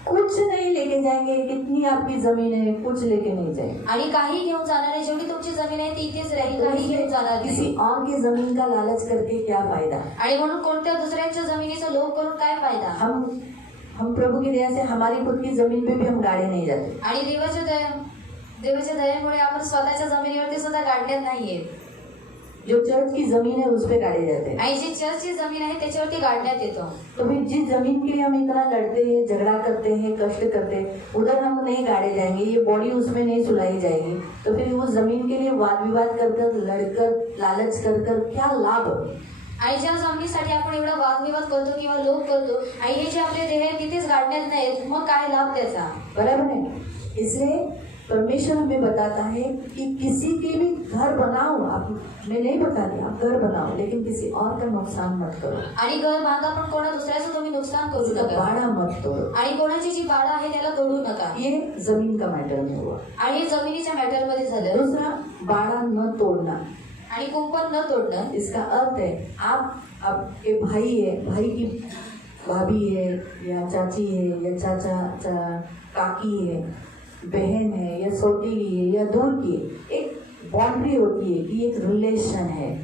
कुछ नहीं लेके जाएंगे, कितनी आपकी जमीन है कुछ लेके नहीं जाएंगे. आणि काही घेऊन जाणार नाही. जेवढी तुमची जमीन आहे ती इथेच राहील, काही घेऊन जाणार किसी नाही. और की जमीन का लालच करके क्या फायदा. आणि म्हणून कोणत्या दुसऱ्यांच्या जमिनीचा लोभ करून काय फायदा. हम प्रभु की दया से हमारी खुद की जमीन पे भी हम गाड़े नहीं जाते. आणि देवाच्या दयेमुळे आपण स्वतःच्या जमिनीवरती सुद्धा गाडण्यात नाहीये. जो चर्च की जमीन है उस पे गाड़े जाते हैं. आणि जी चर्चची जमीन आहे त्याच्यावरती गाडण्यात येतो. तो फिर जिस जमीन के लिए हम इतना लड़ते हैं, झगड़ा करते हैं, कष्ट करते हैं, उधर हम नहीं गाड़े जाएंगे, ये बॉडी उसमें नहीं सुलाई जाएगी, तो फिर उस जमीन के लिए वाद विवाद कर लड़कर लालच कर क्या लाभ. आणि ज्या जमिनीसाठी आपण एवढा वादविवाद करतो किंवा लोभ करतो आणि हे जे आपले देह आहे तिथेच गाडण्यात नाहीत, मग काय लाभ त्याचा. बराबर है. इसलिए परमेश्वर हमें बताता है कि किसी के भी घर बनाओ. आप मैं नहीं बताती आप घर बनाओ, लेकिन किसी और का नुकसान मत करो. आणि घर बांधा पण कोणा दुसऱ्याचं तुम्ही नुकसान करू उसका नका. बाड़ा मत तोड़ो. आणि कोणाची जी बाड़ा आहे त्याला तोडू नका. ये जमीन का मैटर में हुआ. आणि हे जमिनीच्या मॅटर मध्ये झालं. दूसरा, बाड़ा न तोड़ना. आणि कुंपण न तोडणं. इसका अर्थ है आप आपके भाई है, भाई की भाभी है या चाची है या काकी है, बहन है या सौतेली है या दूर की है, एक बाउंड्री होती है कि एक रिलेशन है.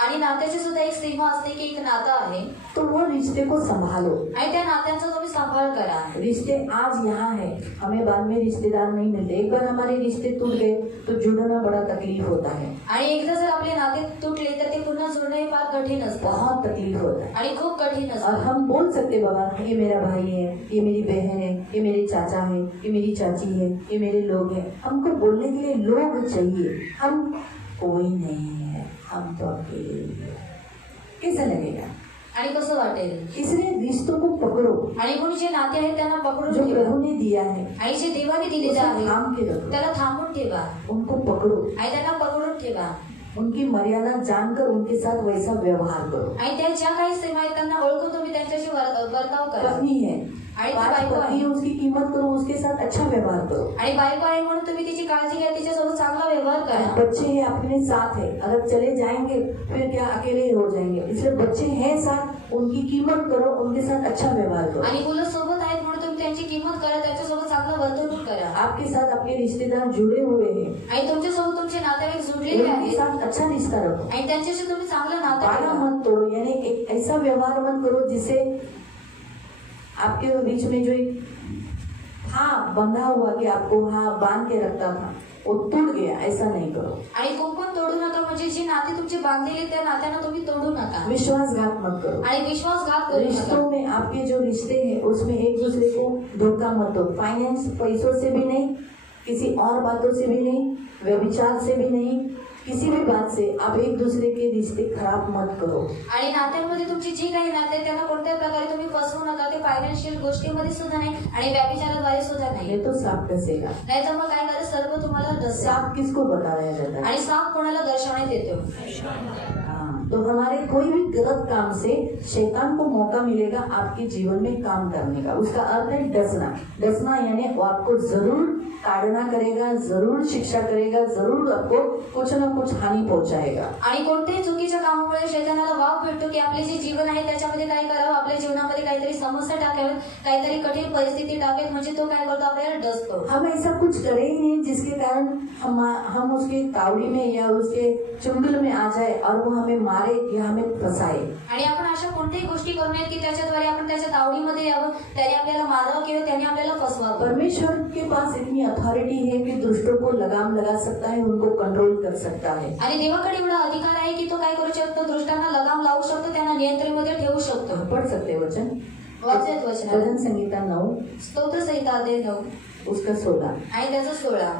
आणि नात्याची सुद्धा एक सीमा असते की एक नातं आहे. तो वो रिश्ते को संभालो. आणि त्या नात्यांचा तुम्ही सांभाळ करा. रिश्ते आज यहाँ है, हमें बाद में रिश्तेदार नहीं मिलते. एक बार हमारे रिश्ते टूट गए तो जुड़ना बड़ा तकलीफ होता है. आणि एकदा जर आपले नाते तुटले तर ते पुन्हा जोडणं हे फार कठीण असतं. बहुत तकलीफ होता है. आणि खूप कठीण और असतं. हम बोल सकते बाबा ये मेरा भाई है, ये मेरी बहन है, ये मेरे चाचा है, ये मेरी चाची है, ये मेरे लोग हैं. हमको बोलने के लिए लोग चाहिए. हम कोई नहीं है, हम तो अकेले ही हैं. कैसा लगेगा. आणि कसं वाटेल. इसलिए रिश्तों को पकड़ो. आणि म्हणून जे नाते आहेत त्यांना पकडून जो ठेवा. प्रभु ने दिया है आणि जे देवाने दिलेलं उसे आहे थाम के रखो. त्याला थांबून ठेवा. उनको पकड़ो. आणि त्यांना पकडून ठेवा. उनकी मर्यादा जानकर उनके साथ वैसा व्यवहार करो. आणि त्या ज्या काही सीमा आहेत त्यांना ओळखून तुम्ही त्यांच्याशी वर्ताव करा. पत्नी है, आणि ती पांच बायको पत्नी है, आहे. उसकी कीमत करो, उसके साथ अच्छा व्यवहार करो. आणि बायको आहे म्हणून तुम्ही तिची काळजी घ्या, तिच्यासोबत चांगला व्यवहार करा. बच्चे हैं अपने साथ है, अगर चले जाएंगे फिर क्या अकेले ही हो जाएंगे. इसलिए बच्चे हैं साथ, उनकी कीमत करो, उनके साथ अच्छा व्यवहार करो. आणि मुलं सोबत आहेत म्हणून तुम्ही त्यांची किंमत करा, त्यांच्यासोबत चांगलं वर्तणूक करा. आपके साथ आपके रिश्तेदार जुड़े हुए हैं, आणि तुमच्यासोबत तुमचे नातेवाईक जुडलेले उनके आहेत साथ अच्छा रिश्ता रखो. आणि त्यांच्याशी तुम्ही चांगलं नातं बाड़ा ठेवा. मत तोड़ो. यानी एक ऐसा व्यवहार मत करो जिससे आपके बीच में जो एक था बंधा हुआ कि आपको हाँ बांध के रखता था वो टूट गया, ऐसा नहीं करो. आणि कुंपण तोडू नका. म्हणजे जी नाते तुमची बांधलेली त्या नात्यांना तुम्ही तोडू नका. विश्वासघात मत करो. आणि विश्वासघात करू नका. रिश्तों में आपके जो रिश्ते हैं उसमें एक दूसरे को धोखा मत दो. फाइनेंस पैसों से भी नहीं, किसी और बातों से भी नहीं, व्यभिचार से भी नहीं, किसी भी बात से आप एक दूसरे के रिश्ते खराब मत करो. आणि नात्यांमध्ये तुमची जी काही नाते आहेत त्यांना कोणत्याही प्रकारे तुम्ही फसवू नका. ते फायनान्शियल गोष्टीमध्ये सुद्धा नाही आणि व्याभिचाराद्वारे सुद्धा नाही. ये तो सांप डसेगा. नाही तर मग काय करा, सर्व तुम्हाला डसेल. सांप किसको बताया जाता है. आणि सांप कोणाला दर्शवण्यात येतो. तो हमारे कोई भी गलत काम से शैतान को मौका मिलेगा आपके जीवन में काम करने का. उसका अर्थ है डसना. डसना यानी वो आपको जरूर ताड़ना करेगा, जरूर शिक्षा करेगा, जरूर आपको कुछ ना कुछ हानि पहुंचाएगा. आणि कोणत्याही चुकीच्या कामामुळे शैतानाला वाव भेटतो की आपले जे जीवन आहे त्याच्यामध्ये काय करावं, आपल्या जीवनामध्ये काहीतरी समस्या टाकाव्यात, काहीतरी कठीण परिस्थिती टाकेल. म्हणजे तो काय करतो, आपल्याला डसतो. हम ऐसा कुछ करे ही नहीं जिसके कारण हम उसके तावड़ी में या उसके चुंगल में आ जाए और वो हमें मारे या हमें फंसाए. आणि आपण अशा कोणत्याही गोष्टी करू नयेत की त्याच्याद्वारे आपण त्याच्या तावडीमध्ये यावं, त्याने आपल्याला मारावं किंवा त्याने आपल्याला फसवावं. परमेश्वर के पास इतनी अथॉरिटी है कि दुष्टों को लगाम लगा सकता है, उनको कंट्रोल कर सकता है. आणि देवाकडे एवढा अधिकार आहे की तो काय करू शकतो, दुष्टांना लगाम लावू शकतो, त्यांना नियंत्रणमध्ये ठेवू शकतो. हम पढ़ सकते हैं वचन. वाचत वचन भजन संहिता 9 स्तोत्र संहिता अध्याय 9 उसका 16. आणि त्याचं 16.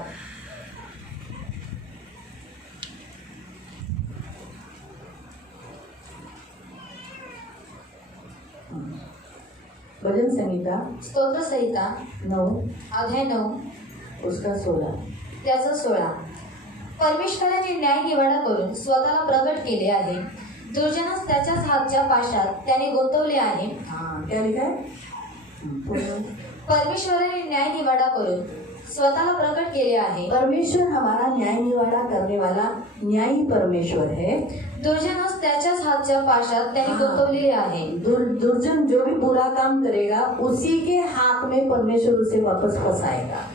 भजन संहिता स्तोत्र संहिता 9 अध्याय 9 उसका 16. त्याचं 16. परमेश्वराने न्याय निवाडा करून स्वतःला प्रगट केले आहे. दुर्जनास त्याच्याच हातच्या पाशात त्याने गुंतवले आहे. क्या लिखा है. परमेश्वराने न्याय निवाडा करून स्वतःला प्रकट केले आहे. परमेश्वर हमारा न्याय निवाडा करने वाला न्यायी परमेश्वर है. दुर्जनास त्याच्याच हातच्या पाशात त्यांनी गुंतवलेले आहे. दुर्जन जो भी बुरा काम करेगा उसी के हाथ में परमेश्वर उसे वापस फंसाएगा.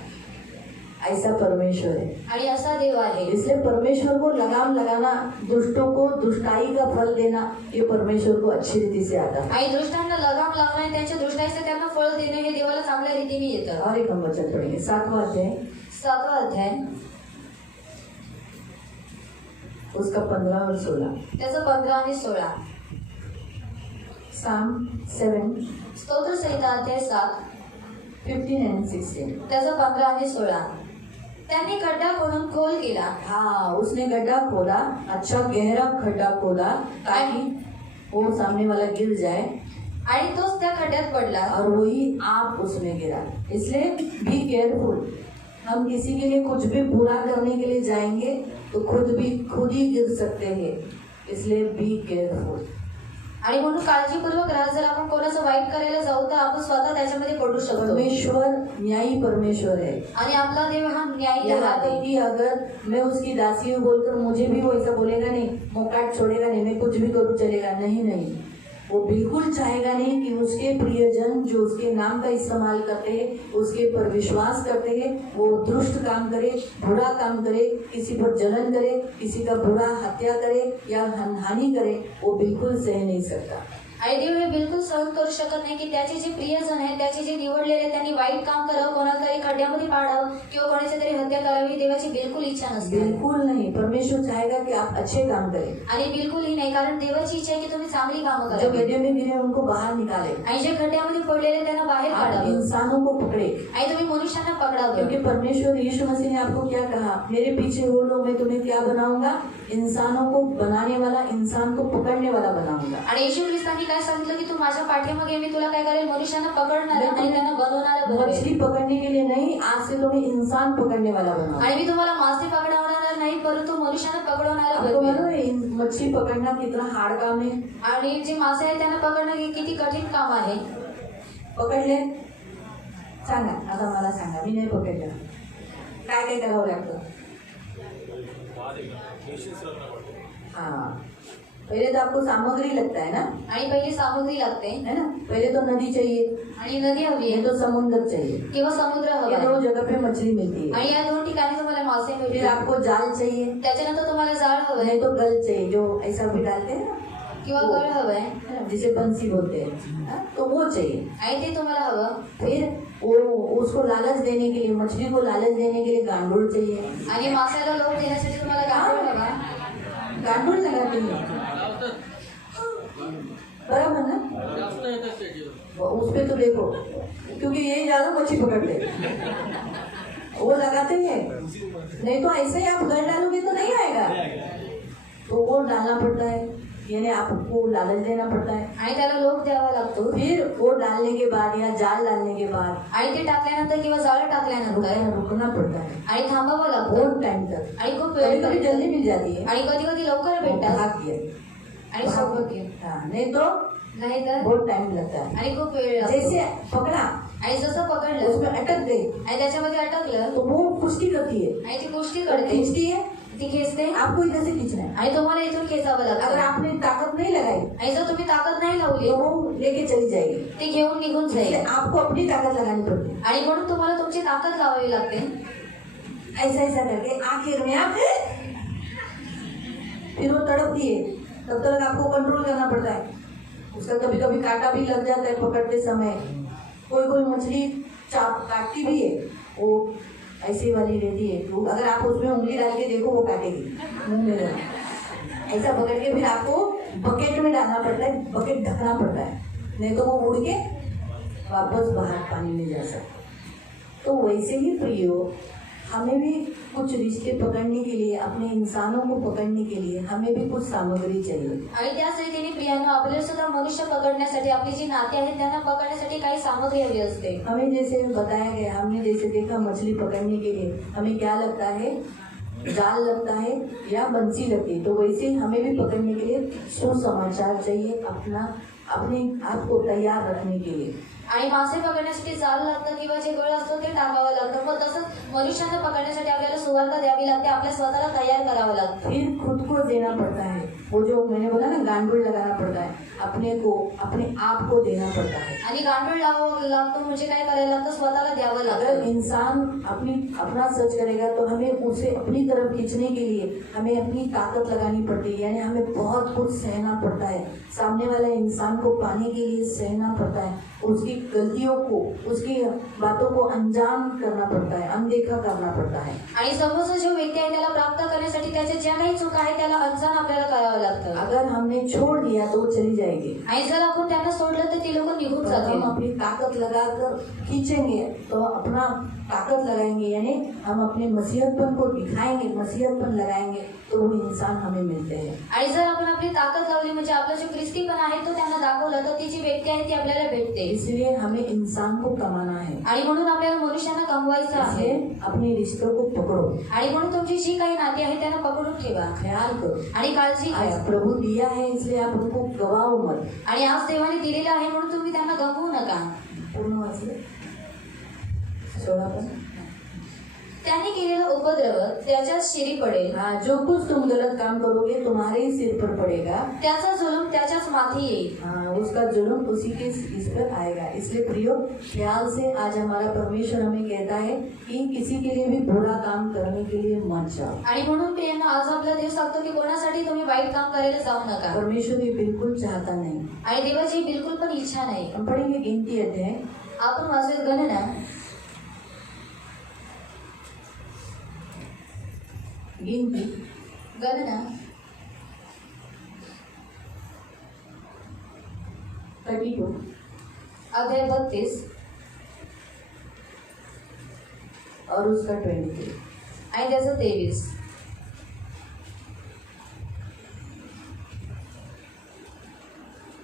ऐसा परमेश्वर है आणि असा देव आहे. इसलिए परमेश्वर को लगाम लगाना, दुष्टों को दुष्टाई का फल देना, ये परमेश्वर को अच्छी रीति से आता है. आणि दुष्टांना लगाम लावणे, त्यांच्या दुष्टाईचे त्यांना फळ देणे हे देवाला चांगल्या रीतीने येतं. और एक हम वचन पढ़ेंगे 7वां अध्याय, 7वां अध्याय, उसका 15 और 16. त्याचं 15 आणि 16. Psalm 7, स्तोत्र संहिता अध्याय 7, 15 and 16. त्याचं 15 आणि 16. त्यांनी खड्डा खोदून खोल केला. हाँ, उसने गड्ढा खोदा, अच्छा गहरा खड्डा खोदा ताकि वो सामने वाला गिर जाए आणि तोच त्या खड्ड्यात पडला. और वही आप उसमें गिरा. इसलिए बी केयरफुल. हम किसी के लिए कुछ भी बुरा करने के लिए जाएंगे तो खुद ही गिर सकते हैं. इसलिए बी केयरफुल. आणि म्हणून काळजीपूर्वक राहा. जर आपण कोणाचं वाईट करायला जाऊ तर आपण स्वतः त्याच्यामध्ये पडू शकतो. परमेश्वर न्यायी परमेश्वर है. आणि आपला देव हा न्यायी यहाँ तक आहे. कि अगर मैं उसकी दासी हूँ बोलकर मुझे भी वो ऐसा बोलेगा नहीं, मोकाट छोड़ेगा नहीं, मैं कुछ भी करूँ चलेगा नहीं. वो बिल्कुल चाहेगा नहीं कि उसके प्रियजन जो उसके नाम का इस्तेमाल करते हैं, उसके पर विश्वास करते हैं, वो दुष्ट काम करे, बुरा काम करे, किसी पर जलन करे, किसी का बुरा हत्या करे या हानि करे, वो बिल्कुल सह नहीं सकता. आणि देव हे बिलकुल सहन करू शकत नाही की त्याचे जे प्रियजन आहेत, त्याचे जे निवडलेले, त्यांनी वाईट काम करावं, कोणाला तरी खड्ड्यामध्ये पाडावं किंवा कोणाची तरी हत्या करावी. देवाची बिलकुल इच्छा नसते. बिल्कुल नहीं. परमेश्वर चाहेगा कि आप अच्छे काम करें. आणि बिलकुल ही नाही, कारण देवाची इच्छा आहे की तुम्ही चांगली कामं जो करावी. गड्ढे में गिरे हैं, उनको बाहर निकाले. आणि जे खड्ड्यामध्ये पडलेले त्यांना बाहेर आप काढावं. इंसानों को पकड़े. आणि तुम्ही मनुष्यांना पकडावं. क्योंकि परमेश्वर यीशु मसीह ने आपको क्या कहा, मेरे पीछे हो लो, मैं तुम्हें क्या बनाऊंगा, इंसानों को बनाने वाला, इंसान को पकड़ने वाला बनाऊंगा. आणि येशू ख्रिस्तांनी काय सांगितलं की तू माझ्या पाठीमागे, मी तुला काय करेल, मनुष्यांना पकडणार आणि त्यांना बनवणार बनवेल. मछली पकड़ने के लिए नहीं, आज से तुम्हें इंसान पकड़ने वाला बनाऊंगा. आणि मी तुम्हाला मासे पकडवणार नाही, परंतु मनुष्यांना पकडवणार आपको बनवेल. मालूम है मछली पकड़ना कितना हार्ड काम है. आणि जे मासे आहेत त्यांना पकडणं हे किती कठीण काम आहे. पकडले सांगा, आता मला सांगा, मी नाही पकडलं, काय काय करावं लागतं. हाँ, पहले तो आपको सामग्री लगता है ना. आणि पहिली सामग्री लागते है ना. पहले तो नदी चाहिए, आणि नदी हवी ये आहे तो समुद्र चाहिए. किंवा समुद्र ये हवा दो आहे. जगह पे मछली मिलती है. आणि या दोन ठिकाणी तुम्हाला मासे फिर मिळतील. आपको जाल चाहिए, त्याच्यानंतर तुम्हाला जाळ हवंय नहीं तो गल चाहिए, जो ऐसा भी डालते हैं ना, किंवा गळ हवंय है ना, जिसे बंसी बोलते हैं, हाँ, तो वो चाहिए. आणि ते तुम्हाला हवं. फिर वो उसको लालच देने के लिए, मछली को लालच देने के लिए गांडूल चाहिए. आणि माशाला लोभ देण्यासाठी तुम्हाला गांडूळ हवा. गांडूल लगाते हैं बराबर ना. उस पे तो देखो, क्योंकि यही ज्यादा मछली पकड़ते हैं, वो लगाते हैं. नहीं तो ऐसे ही आप गल डालोगे तो नहीं आएगा. तो वो डालना पड़ता है, यानी आपको लालच देना पड़ता है. आणि त्याला लोभ द्यावा लागतो. फिर वो डालने के बाद या जाल डालने के बाद आणि ते टाकल्यानंतर किंवा जाळं टाकल्यानंतर रुकना पड़ता है आणि थांबावं लागतं. बहुत टाइम तक. आणि खूप कभी वेळ कभी लागतो. जल्दी मिल जाती है, आणि कधी कधी लवकर वो भेटतात भाग गया. आणि सौभाग्य. हाँ, नहीं तो नाही तर बहुत टाइम लगता है. आणि खूप वेळ लागतो. जैसे पकड़ा, आणि जसं पकडलं उसमें अटक गई आणि त्याच्यामध्ये अटकलं तो वो पुष्टि करती है, आणि ती गोष्टी और करते, खींचती है. ती खेचते आपको इधर से खींचना है. आणि तुम्हाला इथून खेचावं अगर लागतं. आपने ताकत नहीं लगाई आणि जर तुम्ही ताकद नाही लावली तो वो लेके चली जाएगी. ती घेऊन निघून इसलिए जाईल. आपको अपनी ताकत लगानी पड़ती है. आणि म्हणून तुम्हाला तुमची ताकद लावावी लागते. ऐसा ऐसा करके आखिर में आप फिर वो तड़पती है, तब तक आपको कंट्रोल करना पड़ता है. उसका कभी कभी कांटा भी लग जाता है पकड़ते समय. कोई कोई मछली चाप काटती भी है, वो ऐसी वाली रहती है, तो अगर आप उसमें उंगली डाल के देखो वो काटेगी मुंह में लगा. ऐसा पकड़ के फिर आपको बकेट में डालना पड़ता है, बकेट ढकना पड़ता है, नहीं तो वो उड़ के वापस बाहर पानी में जा सकता. तो वैसे ही प्रियो, हमें भी कुछ रिश्ते पकड़ने के लिए, अपने इंसानों को पकड़ने के लिए हमें भी कुछ सामग्री चाहिए. आणि त्याच रीतीने प्रियांनो, आपल्याला सुद्धा मनुष्य पकडण्यासाठी, आपली जी नाती आहेत त्यांना पकडण्यासाठी काही सामग्री हवी असते. हमें जैसे बताया गया, हमने जैसे देखा मछली पकड़ने के लिए हमें क्या लगता है, जाल लगता है या बंसी लगती है. तो वैसे ही हमें भी पकड़ने के लिए सुसमाचार चाहिए, अपने आप को तैयार रखने के लिए. आणि मासे पकडण्यासाठी जाल लागतं किंवा जे गळ असतो ते टाकावं लागतं. मग तसंच मनुष्यांना पकडण्यासाठी आपल्याला सुवार्ता द्यावी लागते, आपल्या स्वतःला तयार करावं लागतं. फिर खुद को देना पड़ता है, वो जो मैंने बोला ना गांडूल लगाना पड़ता है, अपने को अपने आप को देना पड़ता है. आणि गांडूळ लावावं लागतो म्हणजे काय करायला लागतं, स्वतःला द्यावं अगर लागतं. इंसान अपना सर्च करेगा तो हमें उसे अपनी तरफ खींचने के लिए हमें अपनी ताकत लगानी पड़ती है, यानी हमें बहुत कुछ सहना पड़ता है. सामने वाले इंसान को पाने के लिए सहना पड़ता है, उसकी गलतियों को, उसकी बातों को अंजाम करना पड़ता है, अनदेखा करना पड़ता है. आणि समोरचा जो व्यक्ती आहे त्याला प्राप्त करण्यासाठी त्याच्या ज्या काही चुका आहे त्याला अंजाम आपल्याला करावं लागतं. अगर हमने छोड़ दिया तो वो चली जाएगी. आणि जर आपण त्यांना सोडलं तर ती लोक निघून तो जातील. हम अपनी ताकत लगाकर खींचेंगे तो अपना ताकत लगाएंगे, यानी हम अपने मसीहतपन को दिखाएंगे, मसीहतपन लगाएंगे तो वो इंसान हमें मिलते हैं. आणि जर आपण आपली ताकद लावली म्हणजे आपला जो ख्रिस्तीपणा आहे तो त्यांना दाखवला तर ती जी व्यक्ती आहे ती आपल्याला भेटते. इसलिए हमें इंसान को कमाना है. आणि म्हणून आपल्याला मनुष्यांना कमवायचं आहे. इसलिए अपने रिश्तों को पकड़ो, आणि म्हणून तुमची जी काही नाती आहे त्यांना पकडून ठेवा ख्याल करो. आणि काळजी घ्या. आज प्रभु दिया है इसलिए आप उनको गवाओ मत. आणि आज देवाने दिलेलं आहे म्हणून तुम्ही त्यांना गमवू नका. पूर्ण वाचले 16 पण. त्यांनी केलेला उपद्रव त्याच्याच शिरी पडेल. हाँ, जो कुछ तुम गलत काम करोगे तुम्हारे ही सिर पर पड़ेगा. त्याचा जुलूम त्याच्याच माथी येईल. हाँ, उसका जुल्म उसी के इस पर आएगा. इसलिए प्रियो, ख्याल से आज हमारा परमेश्वर हमें कहता है कि किसी के लिए भी बुरा काम करने के लिए मत जाओ. आणि म्हणून प्रियांनो आज आपला देव सांगतो की कोणासाठी तुम्ही वाईट काम करायला जाऊ नका. परमेश्वर ये बिल्कुल चाहता नहीं. आणि देवाची बिलकुल पण इच्छा नाही. हम पढ़ेंगे गिनती अध्याय. आपण वाचूयात गणना. गिनती गणना 32 अध्याय 32 और उसका 23. आणि त्याचं 23.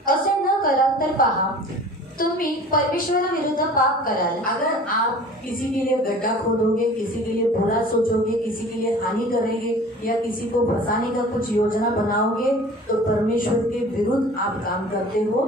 असे न कराल तर पहा तुम्ही परमेश्वराविरुद्ध पाप कराल. अगर आप किसी के लिए गड्ढा खोदोगे, किसी के लिए बुरा सोचोगे, किसी के लिए हानि करेंगे या किसी को फंसाने का कुछ योजना बनाओगे तो परमेश्वर के विरुद्ध आप काम करते हो.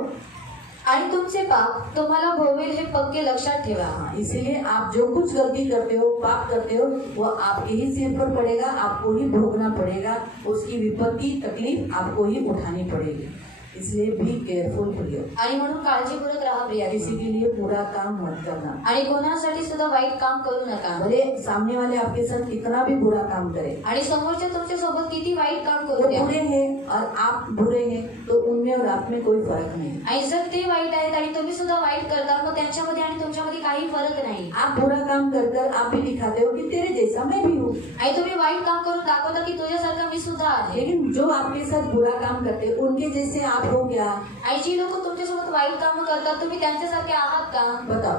आणि तुमचे पाप तुम्हाला भोवेल हे पक्के लक्षात ठेवा. इसीलिए आप जो कुछ गलती करते हो, पाप करते हो, वो आपके ही सिर पर पड़ेगा, आपको ही भोगना पड़ेगा. उसकी विपत्ति, तकलीफ आपको ही उठानी पड़ेगी. इसलिए बी केयरफुल प्रिय. आणि म्हणून काळजीपूर्वक राहा प्रिया. किसी के लिए बुरा काम मत करना. आणि कोणासाठी सुद्धा वाईट काम करू नका. भले सामने वाले आपके साथ कितना भी बुरा काम करे, आणि समोरचे तुमच्या सोबत किती वाईट काम वो करू द्या. बुरे हैं और आप बुरे हैं तो उनमें और आप में कोई फर्क नहीं. आणि जर ते वाईट आहेत आणि तुम्ही सुद्धा वाईट करता मग त्यांच्यामध्ये आणि तुमच्यामध्ये काही फरक नाही. आप बुरा काम कर आप भी दिखाते हो कि तेरे जैसा मैं भी हूँ. आणि तुम्ही वाईट काम करून दाखवता की तुझ्यासारखा मी सुद्धा आहे. लेकिन जो आपके साथ बुरा काम करते उनके जैसे आप हो क्या? आणि जी लोक तुमच्यासोबत वाईट काम करतात तुम्ही त्यांच्यासारखे आहात का? बताओ.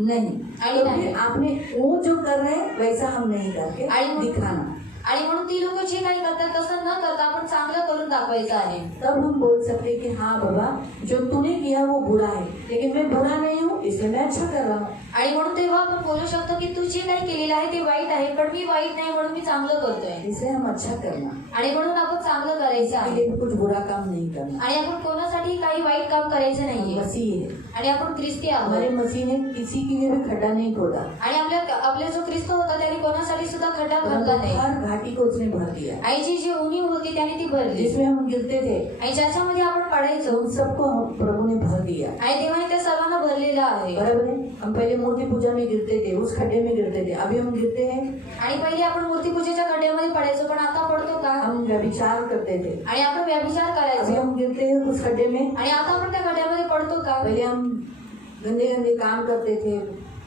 नहीं. आणि तो नाही. फिर आपने वो जो कर रहे हैं वैसा हम नहीं करके आणि दिखाना. आणि म्हणून ती लोक जे काही करतात तसं न करता आपण चांगलं करून दाखवायचं आहे. तब हम बोल सकते हैं कि हाँ बाबा, जो तूने किया वो बुरा है लेकिन मैं बुरा नहीं हूँ इसलिए मैं अच्छा कर रहा हूँ. आणि म्हणून तेव्हा आपण बोलू शकतो की तू जे काही केलेलं आहे ते वाईट आहे पण मी वाईट नाही म्हणून मी चांगलं करतोय. इसलिए हम अच्छा करना. आणि म्हणून आपण चांगलं करायचं आहे. इसलिए कुछ बुरा काम नहीं करना. आणि आपण कोणासाठी काही वाईट काम करायचं नाहीये. मसीह है. आणि आपण ख्रिस्ती हमारे आहोत. मसीह ने किसी के लिए भी खड्डा नहीं खोदा. आणि आपल्या जो ख्रिस्त होता त्याने कोणासाठी सुद्धा खड्डा घातला नाही. हर घाटी को उसने भर दिया. आईची जी उणीव होती त्याने ती भरली. जिसमें हम गिरते थे आणि ज्याच्यामध्ये आपण पडायचो उन सबको प्रभु ने भर दिया. आणि देवाने त्या सर्वांना भरलेलं आहे. बराबर है. हम पहले मूर्ति पूजा में गिरते थे, उस खड्डे में गिरते थे. अभी हम गिरते हैं. आणि पहिले आपण मूर्तीपूजेच्या खड्ड्यामध्ये पडायचो पण आता पडतो का? हम व्यभिचार करते थे. आणि आपण व्यभिचार अभी करायचो हम गिरते हैं उस खड्डे में. आणि आता आपण त्या खड्ड्यामध्ये पडतो का? पहले हम गंदे गंदे काम करते थे,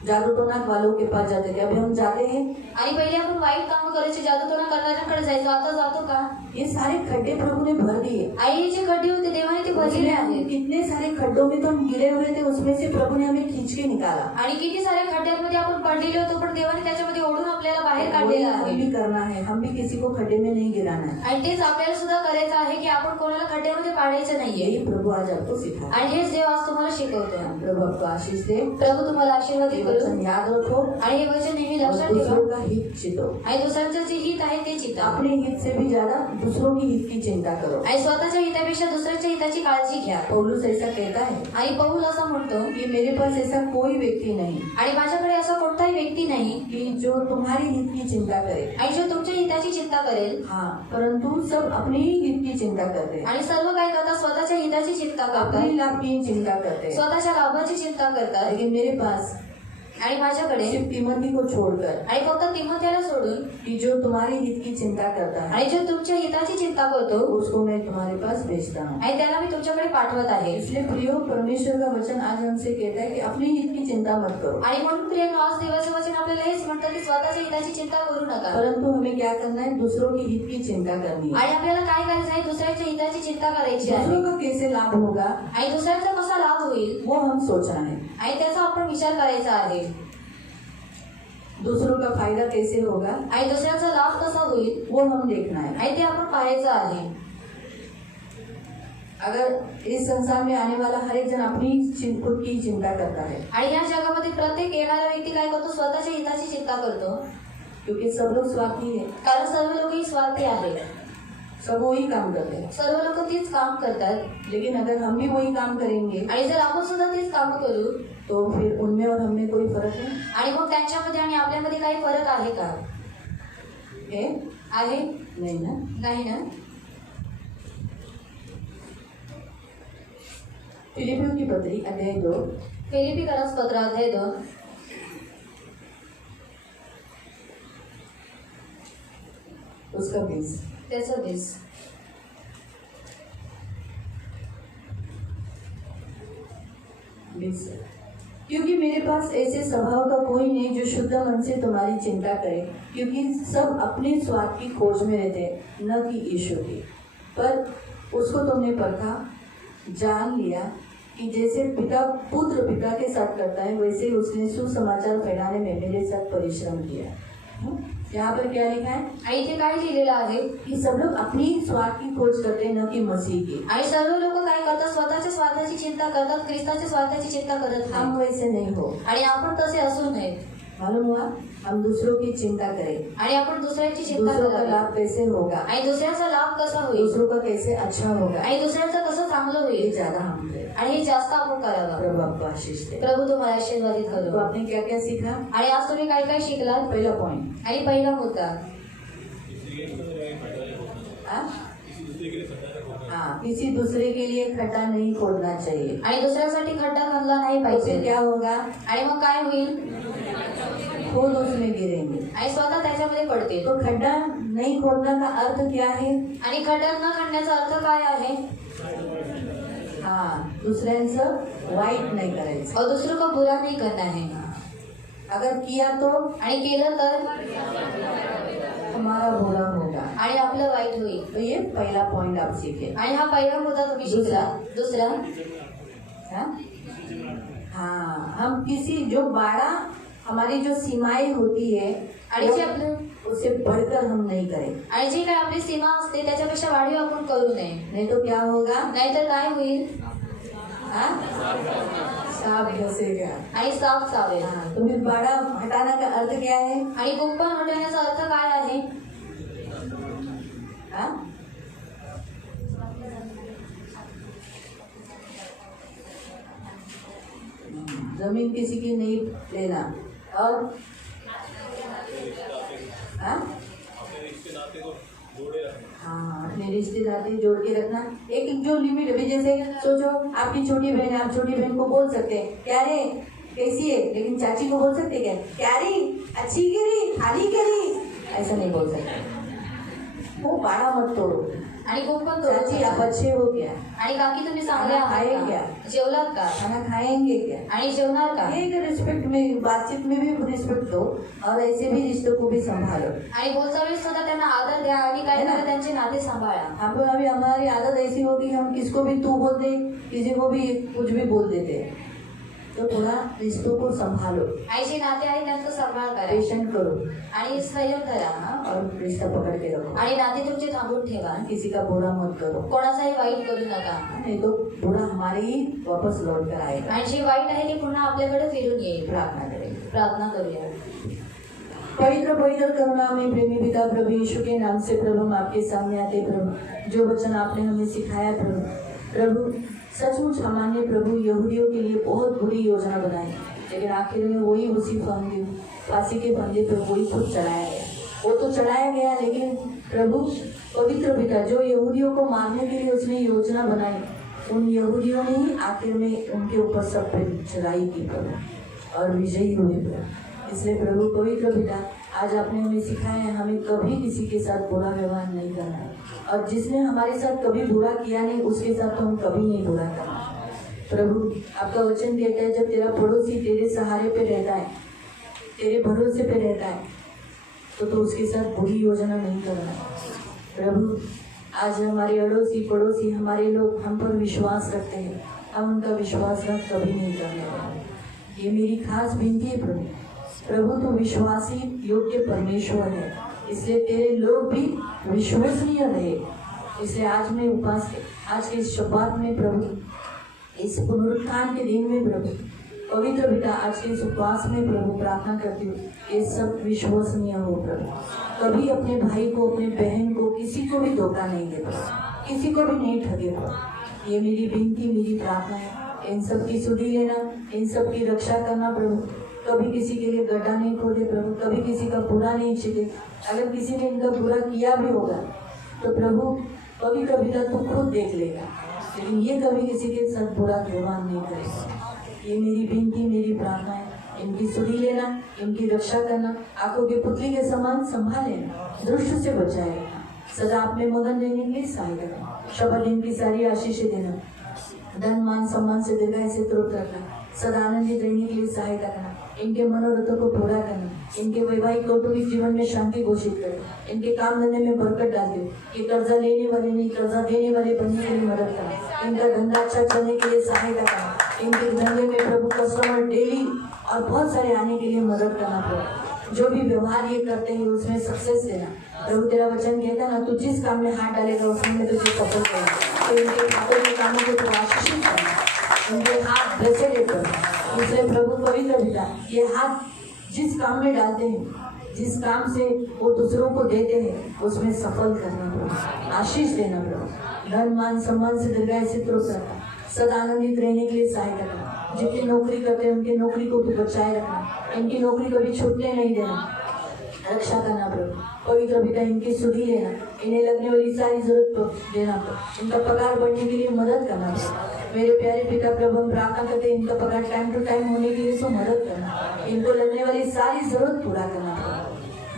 जादू टोना वालों के पास जाते थे. अभी हम जाते हैं. आणि पहिले आपण वाईट काम करायचे, जादूटोना करणाऱ्यांकडे जायचो. आता जातो का? ये सारे खड्डे प्रभु ने भर दिए. आई जे खड्डे होते देवाने ते भरलेले आहेत. कितने सारे खड्डों में तो हम गिरे हुए थे, उसमें से प्रभु ने हमें खींच के निकाला. आणि किती साऱ्या खड्ड्यांमध्ये आपण पडलेले होतो पण देवाने त्याच्यामध्ये ओढून आपल्याला बाहेर वही काढलेलं हम आहे. भी करना है. हम भी किसी को खड्डे में नहीं गिराना है. आणि तेच आपल्याला सुद्धा करायचं आहे की आपण कोणाला खड्ड्यामध्ये पाडायचं नाहीये. यही प्रभु आज आपको सिखा. आणि हेच देव आज तुम्हाला शिकवतोय. प्रभु आपको आशीष दे. प्रभू तुम्हाला आशीर्वाद ये करू. वचन याद रखो आणि हे वचन नेहमी और लक्षात ठेवा. दूसरों का हित चितो. आणि दुसऱ्यांचं जे हित आहे ते चिता. अपने हित से भी ज्यादा दूसरों की हित की चिंता करो. आणि स्वतःच्या हितापेक्षा दुसऱ्याच्या हिताची काळजी घ्या. पौलुस ऐसा कहता है आणि पौल असं म्हणतो कि मेरे पास ऐसा कोई व्यक्ति नहीं आणि माझ्याकडे असा कोणताही व्यक्ती नाही कि जो तुम्हारी हित की चिंता करे, आणि जो तुमच्या हिताची चिंता करेल. हाँ, परंतु सब अपनी ही हित की चिंता करते हैं, आणि सर्व काय करतात, स्वतःच्या हिताची चिंता अपने करतात, लाभ की चिंता करते हैं. स्वतःच्या लाभाची चिंता करतात. लेकिन मेरे पास आणि माझ्याकडे सिर्फ तिमोथी को छोड़कर आणि फक्त तिमोथेला सोडून कि जो तुम्हारी हित की चिंता करता है, आणि जो तुमच्या हिताची चिंता करतो उसको मैं तुम्हारे पास भेजता हूँ. आणि त्याला मी तुमच्याकडे पाठवत आहे. इसलिए प्रियो, परमेश्वर का वचन आज हमसे कहता है कि अपनी हित की चिंता मत करो, आणि म्हणून प्रियांनो, आज देवाचे वचन आपल्याला हेच म्हणतं की स्वतःच्या हिताची चिंता करू नका, परंतु हमें क्या करना है, दूसरों की हित की चिंता करनी है. आणि आपल्याला काय करायचं आहे, दुसऱ्याच्या हिताची चिंता करायची आहे. दूसरों का कैसे लाभ होगा आणि दुसऱ्याचा कसा लाभ होईल वो हम सोचना है. आणि त्याचा आपण विचार करायचा आहे. दूसरों का फायदा कैसे होगा आणि दुसऱ्याचा लाभ कसा होईल वो हम देखना है. आणि ते आपण पाहायचं आहे. अगर इस संसार में आने वाला हर एक जन अपनी खुद की चिंता करता है, आणि या जगामध्ये प्रत्येक येणारा व्यक्ती काय करतो, स्वतःच्या हिताची चिंता करतो, क्योंकि सब लोग स्वार्थी है, कारण सर्व लोक ही स्वार्थी आहेत. सब वही काम करते हैं. सर्व लोक तीच काम करतात. लेकिन अगर हम भी वही काम करेंगे आणि जर आपण सुद्धा तीच काम करू तो फिर उनमें और हमें कोई फर्क है? आणि मग त्यांच्यामध्ये आणि आपल्यामध्ये काही फरक आहे का? आहे नहीं ना. नाही ना. फिलिपियों की पत्री अध्याय 2 फिलिपिकरास पत्र अध्याय 2 उसका 20. त्याचं 20. क्योंकि मेरे पास ऐसे स्वभाव का कोई नहीं जो शुद्ध मन से तुम्हारी चिंता करे, क्योंकि सब अपने स्वार्थ की खोज में रहते हैं, न कि यीशु की. पर उसको तुमने परखा, जान लिया कि जैसे पिता पुत्र पिता के साथ करता है, वैसे ही उसने सुसमाचार फैलाने में मेरे साथ परिश्रम किया. यहाँ पर क्या लिखा है? आणि इथे काय लिहिलेलं आहे कि सब लोग अपनी स्वार्थ की खोज करते हैं, न कि मसीह की. आणि सर्व लोक काय करतात, स्वतःच्या स्वार्थाची चिंता करतात, ख्रिस्ताच्या स्वार्थाची चिंता करत हम नाही. वैसे नहीं हो. आणि आपण तसे असू नये. मालूम हुआ, हम दूसरों की चिंता करें, आणि आपण दुसऱ्याची चिंता दूसरों का करावी. लाभ कैसे होगा, आणि दुसऱ्याचा लाभ कसा होईल दूसरों का कैसे अच्छा होगा, आणि दुसऱ्याचं कसं चांगलं ये होईल ज्यादा हम करें. आणि हे जास्त आपण करावं. प्रभु आपको आशीष दे. प्रभू तुम्हाला आशीर्वादित तो करो. आपने क्या क्या सीखा? आणि आज तुम्ही काय काय शिकलात. पहला पॉइंट, आणि पहिला मुद्दा, हाँ, किसी दूसरे के लिए खड्डा नहीं खोदना चाहिए. आणि दुसऱ्यासाठी खड्डा खणला नाही तो फिर पाहिजे. क्या होगा? आणि मग काय होईल, खुद उसमें गिरेंगे. आणि स्वतः त्याच्यामध्ये पडतील. तो खड्डा नहीं खोदना का अर्थ क्या है? आणि खड्डा न खणण्याचा अर्थ काय आहे, हाँ, दुसऱ्यांचं वाईट नाही करायचं. और दूसरों का बुरा नहीं करना है. अगर किया तो आणि केलं तर हमारा बुरा होगा. आणि आपलं वाईट होईल. तो ये पहला पॉइंट आप सीखे. आणि हा पहिला मुद्दा तुम्ही शिकला. दुसरा, हाँ, हम किसी जो बाड़ा हमारी जो सीमाएं होती है, आणि जे आपलं उससे बढ़कर हम नहीं करें. आणि जी काय आपली सीमा असते त्याच्यापेक्षा वाढीव आपण करू नये. नहीं तो क्या होगा? नाहीतर काय होईल, हाँ? सांप घसेगा. आणि साप चावेल. हाँ, तो फिर बाड़ा हटाना का अर्थ क्या है? आणि कुंपण हटवण्याचा अर्थ काय आहे, हाँ? जमीन किसी की नहीं लेना. और हाँ, अपने रिश्ते नाते जोड़ के रखना. एक जो लिमिट, अभी जैसे सोचो आपकी छोटी बहन है, आप छोटी बहन को बोल सकते हैं क्या रे कैसी है, लेकिन चाची को बोल सकते क्या रे अच्छी गिरी खाली करी, ऐसा नहीं बोल सकते. वो बाड़ा मत तोड़ो. आणि कुंपण तोडू चाची आप नका. अच्छे हो क्या, आणि काकी तुम्ही चांगले खाना आहात खाएंगे? का, जेवलात का, खाना खाएंगे क्या, आणि जेवणार का. एक रिस्पेक्ट में, बातचीत में भी रिस्पेक्ट दो और ऐसे भी रिश्तों को भी संभालो. आणि बोलता वेळी सुद्धा त्यांना आदर द्या आणि काय करा, त्यांचे नाते सांभाळा. हम अभी हमारी आदत ऐसी होगी, हम किसको भी तू बोल दे, किसी को भी कुछ भी बोल देते हैं. तो थोड़ा रिश्तों को संभालो, आणि जे नाते आहे त्यांचा सांभाळ करा पेशेंट करो आणि संयम धरा. और रिश्ता पकड़ के रखो. आणि नाते तुमचे थांबून ठेवा. किसी का बुरा मत करो, कोणाचाही वाईट करू नका. नहीं तो बुरा हमारे ही वापस लौट कर आएगा. आणि जे वाईट आहे ते पुन्हा आपल्याकडे फिरून येईल. प्रार्थना करेंगे. प्रार्थना करूया. पवित्र पवित्र करुणा में प्रेमी पिता प्रभु यीशु के नाम से प्रभु हम आपके सामने आते प्रभु. जो वचन आपने हमें सिखाया प्रभु, सचमुच हमारे प्रभु यहूदियों के लिए बहुत बुरी योजना बनाई. लेकिन आखिर में वही उसी फांसी के फंदे पर वही खुद चढ़ाया गया। वो तो चढ़ाया गया, लेकिन प्रभु पवित्र पिता जो यहूदियों को मारने के लिए उसने योजना बनाई, उन यहूदियों ने ही आखिर में उनके ऊपर सब पे चढ़ाई की प्रभु और विजयी हुए प्रभु। इसलिए प्रभु पवित्र पिता आज आपने हमें सिखाया है हमें कभी किसी के साथ बुरा व्यवहार नहीं करना है, और जिसने हमारे साथ कभी बुरा किया नहीं उसके साथ तो हम कभी नहीं बुरा करना। प्रभु आपका वचन कहता है जब तेरा पड़ोसी तेरे सहारे पे रहता है, तेरे भरोसे पे रहता है, तो उसके साथ बुरी योजना नहीं करना। प्रभु आज हमारे अड़ोसी पड़ोसी हमारे लोग हम पर विश्वास रखते हैं, हम उनका विश्वासघात कभी नहीं करने वाले। ये मेरी खास विनती है प्रभु। प्रभु तो विश्वासी योग्य परमेश्वर है, इसलिए तेरे लोग भी विश्वसनीय रहे। इसलिए आज मैं आज के इस शब्बात में प्रभु, इस पुनरुत्थान के दिन में प्रभु पवित्र पिता आज के इस उपवास में प्रभु प्रार्थना करती हूँ ये सब विश्वसनीय हो प्रभु। कभी अपने भाई को अपने बहन को किसी को भी धोखा नहीं दे प्रभु, किसी को भी नहीं ठगे प्रभु। ये मेरी विनती मेरी प्रार्थना है। इन सब की सुधि लेना, इन सब की रक्षा करना प्रभु। कभी किसी के लिए गड्ढा नहीं खोदे प्रभु, कभी किसी का बुरा नहीं छिटे। अगर किसी ने इनका बुरा किया भी होगा तो प्रभु पवित्र पिता तो खुद देख लेगा, लेकिन ये कभी किसी के साथ बुरा व्यवहार नहीं करेगा। ये मेरी विनती मेरी प्रार्थना है। इनकी सुधि लेना, इनकी रक्षा करना, आंखों के पुतली के समान संभाल लेना, दुष्ट से बचाए रखना, सदा आप में मगन रहने के लिए सहायता करना, शब्द इनकी सारी आशीषें देना, धन मान सम्मान से दीर्घायु से तृप्त रखना, सदा आनंदित रहने के लिए सहायता करना, इनके मनोरथों को पूरा करना, इनके वैवाहिक कौटुंबिक जीवन में शांति घोषित करें, इनके काम धंधे में बरकत डाल दे। ये कर्जा लेने वाले नहीं कर्जा देने वाले बनने के लिए मदद करना, इनका धंधा अच्छा चलने के लिए सहायता करना, इनके धंधे में प्रभु कस्टमर डेली और बहुत सारे आने के लिए मदद करना प्रभु। जो भी व्यवहार ये करते हैं उसमें सक्सेस देना प्रभु। तेरा वचन कहता है ना, तू जिस काम में हाथ डालेगा उसमें तुझे सफल करेगा। तो इनके हाथों के कामों को तू आशीषित करना, उनके हाथ ब्लेसेड करना। इसलिए प्रभु पवित्र पिता ये हाथ जिस काम में डालते हैं, जिस काम से वो दूसरों को देते हैं उसमें सफल करना प्रभु, आशीष देना प्रभु। धन मान सम्मान से दीर्घायु से तृप्त रखना, सदा आनंदित रहने के लिए सहायता करना। जितनी नौकरी करते हैं उनकी नौकरी को भी बचाए रखना, इनकी नौकरी कभी छूटने नहीं देना, रक्षा करना प्रभु। पवित्र पिता इनकी सुधि लेना, इन्हें लगने वाली सारी जरूरत देना प्रभु, इनका पगार बढ़ने के लिए मदद करना प्रभु। मेरे प्यारे पिता प्रभु हम प्रार्थना करते हैं इनका पगार टाइम टू टाइम होने के लिए तो मदद करना, इनको लगने वाली सारी जरूरत पूरा करना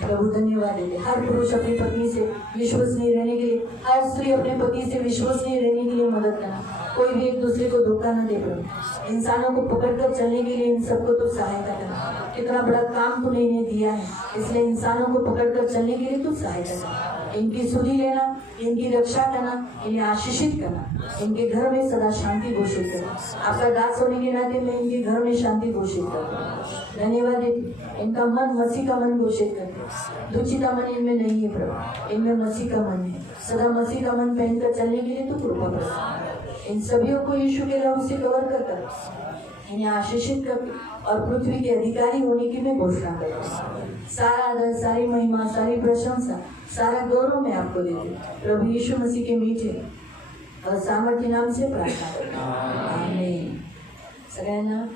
प्रभु। धन्यवाद देते। हर पुरुष अपनी पत्नी से विश्वसनीय रहने के लिए, हर स्त्री अपने पति से विश्वसनीय रहने के लिए मदद करना। कोई भी एक दूसरे को धोखा न दे प्रभु। इंसानों को पकड़कर चलने के लिए इन सबको तो सहायता करना। कितना बड़ा काम तूने इन्हें दिया है, इसलिए इंसानों को पकड़कर चलने के लिए तू सहायता करना। इनकी सुधि लेना, इनकी रक्षा करना, इन्हें आशीषित करना, इनके घर में सदा शांति घोषित करना। आपका दास होने के नाते मैं इनके घर में शांति घोषित करता। धन्यवाद देती। इनका मन मसीह का मन घोषित करते। दुचिता मन इनमें नहीं है प्रभु, इनमें मसीह का मन है। सदा मसीह का मन पहनकर चलने के लिए तो कृपा कर। इन सभी को यीशु के नाम से कवर कर इन्हें आशीषित कर और पृथ्वी के अधिकारी होने की मैं घोषणा करता। सारा आदर, सारी महिमा, सारी प्रशंसा, सारा गौरव मैं आपको देती हूँ प्रभु यीशु मसीह के मीठे और सामर्थ्य नाम से प्रार्थना करता हूँ। आमीन। सगळ्यांना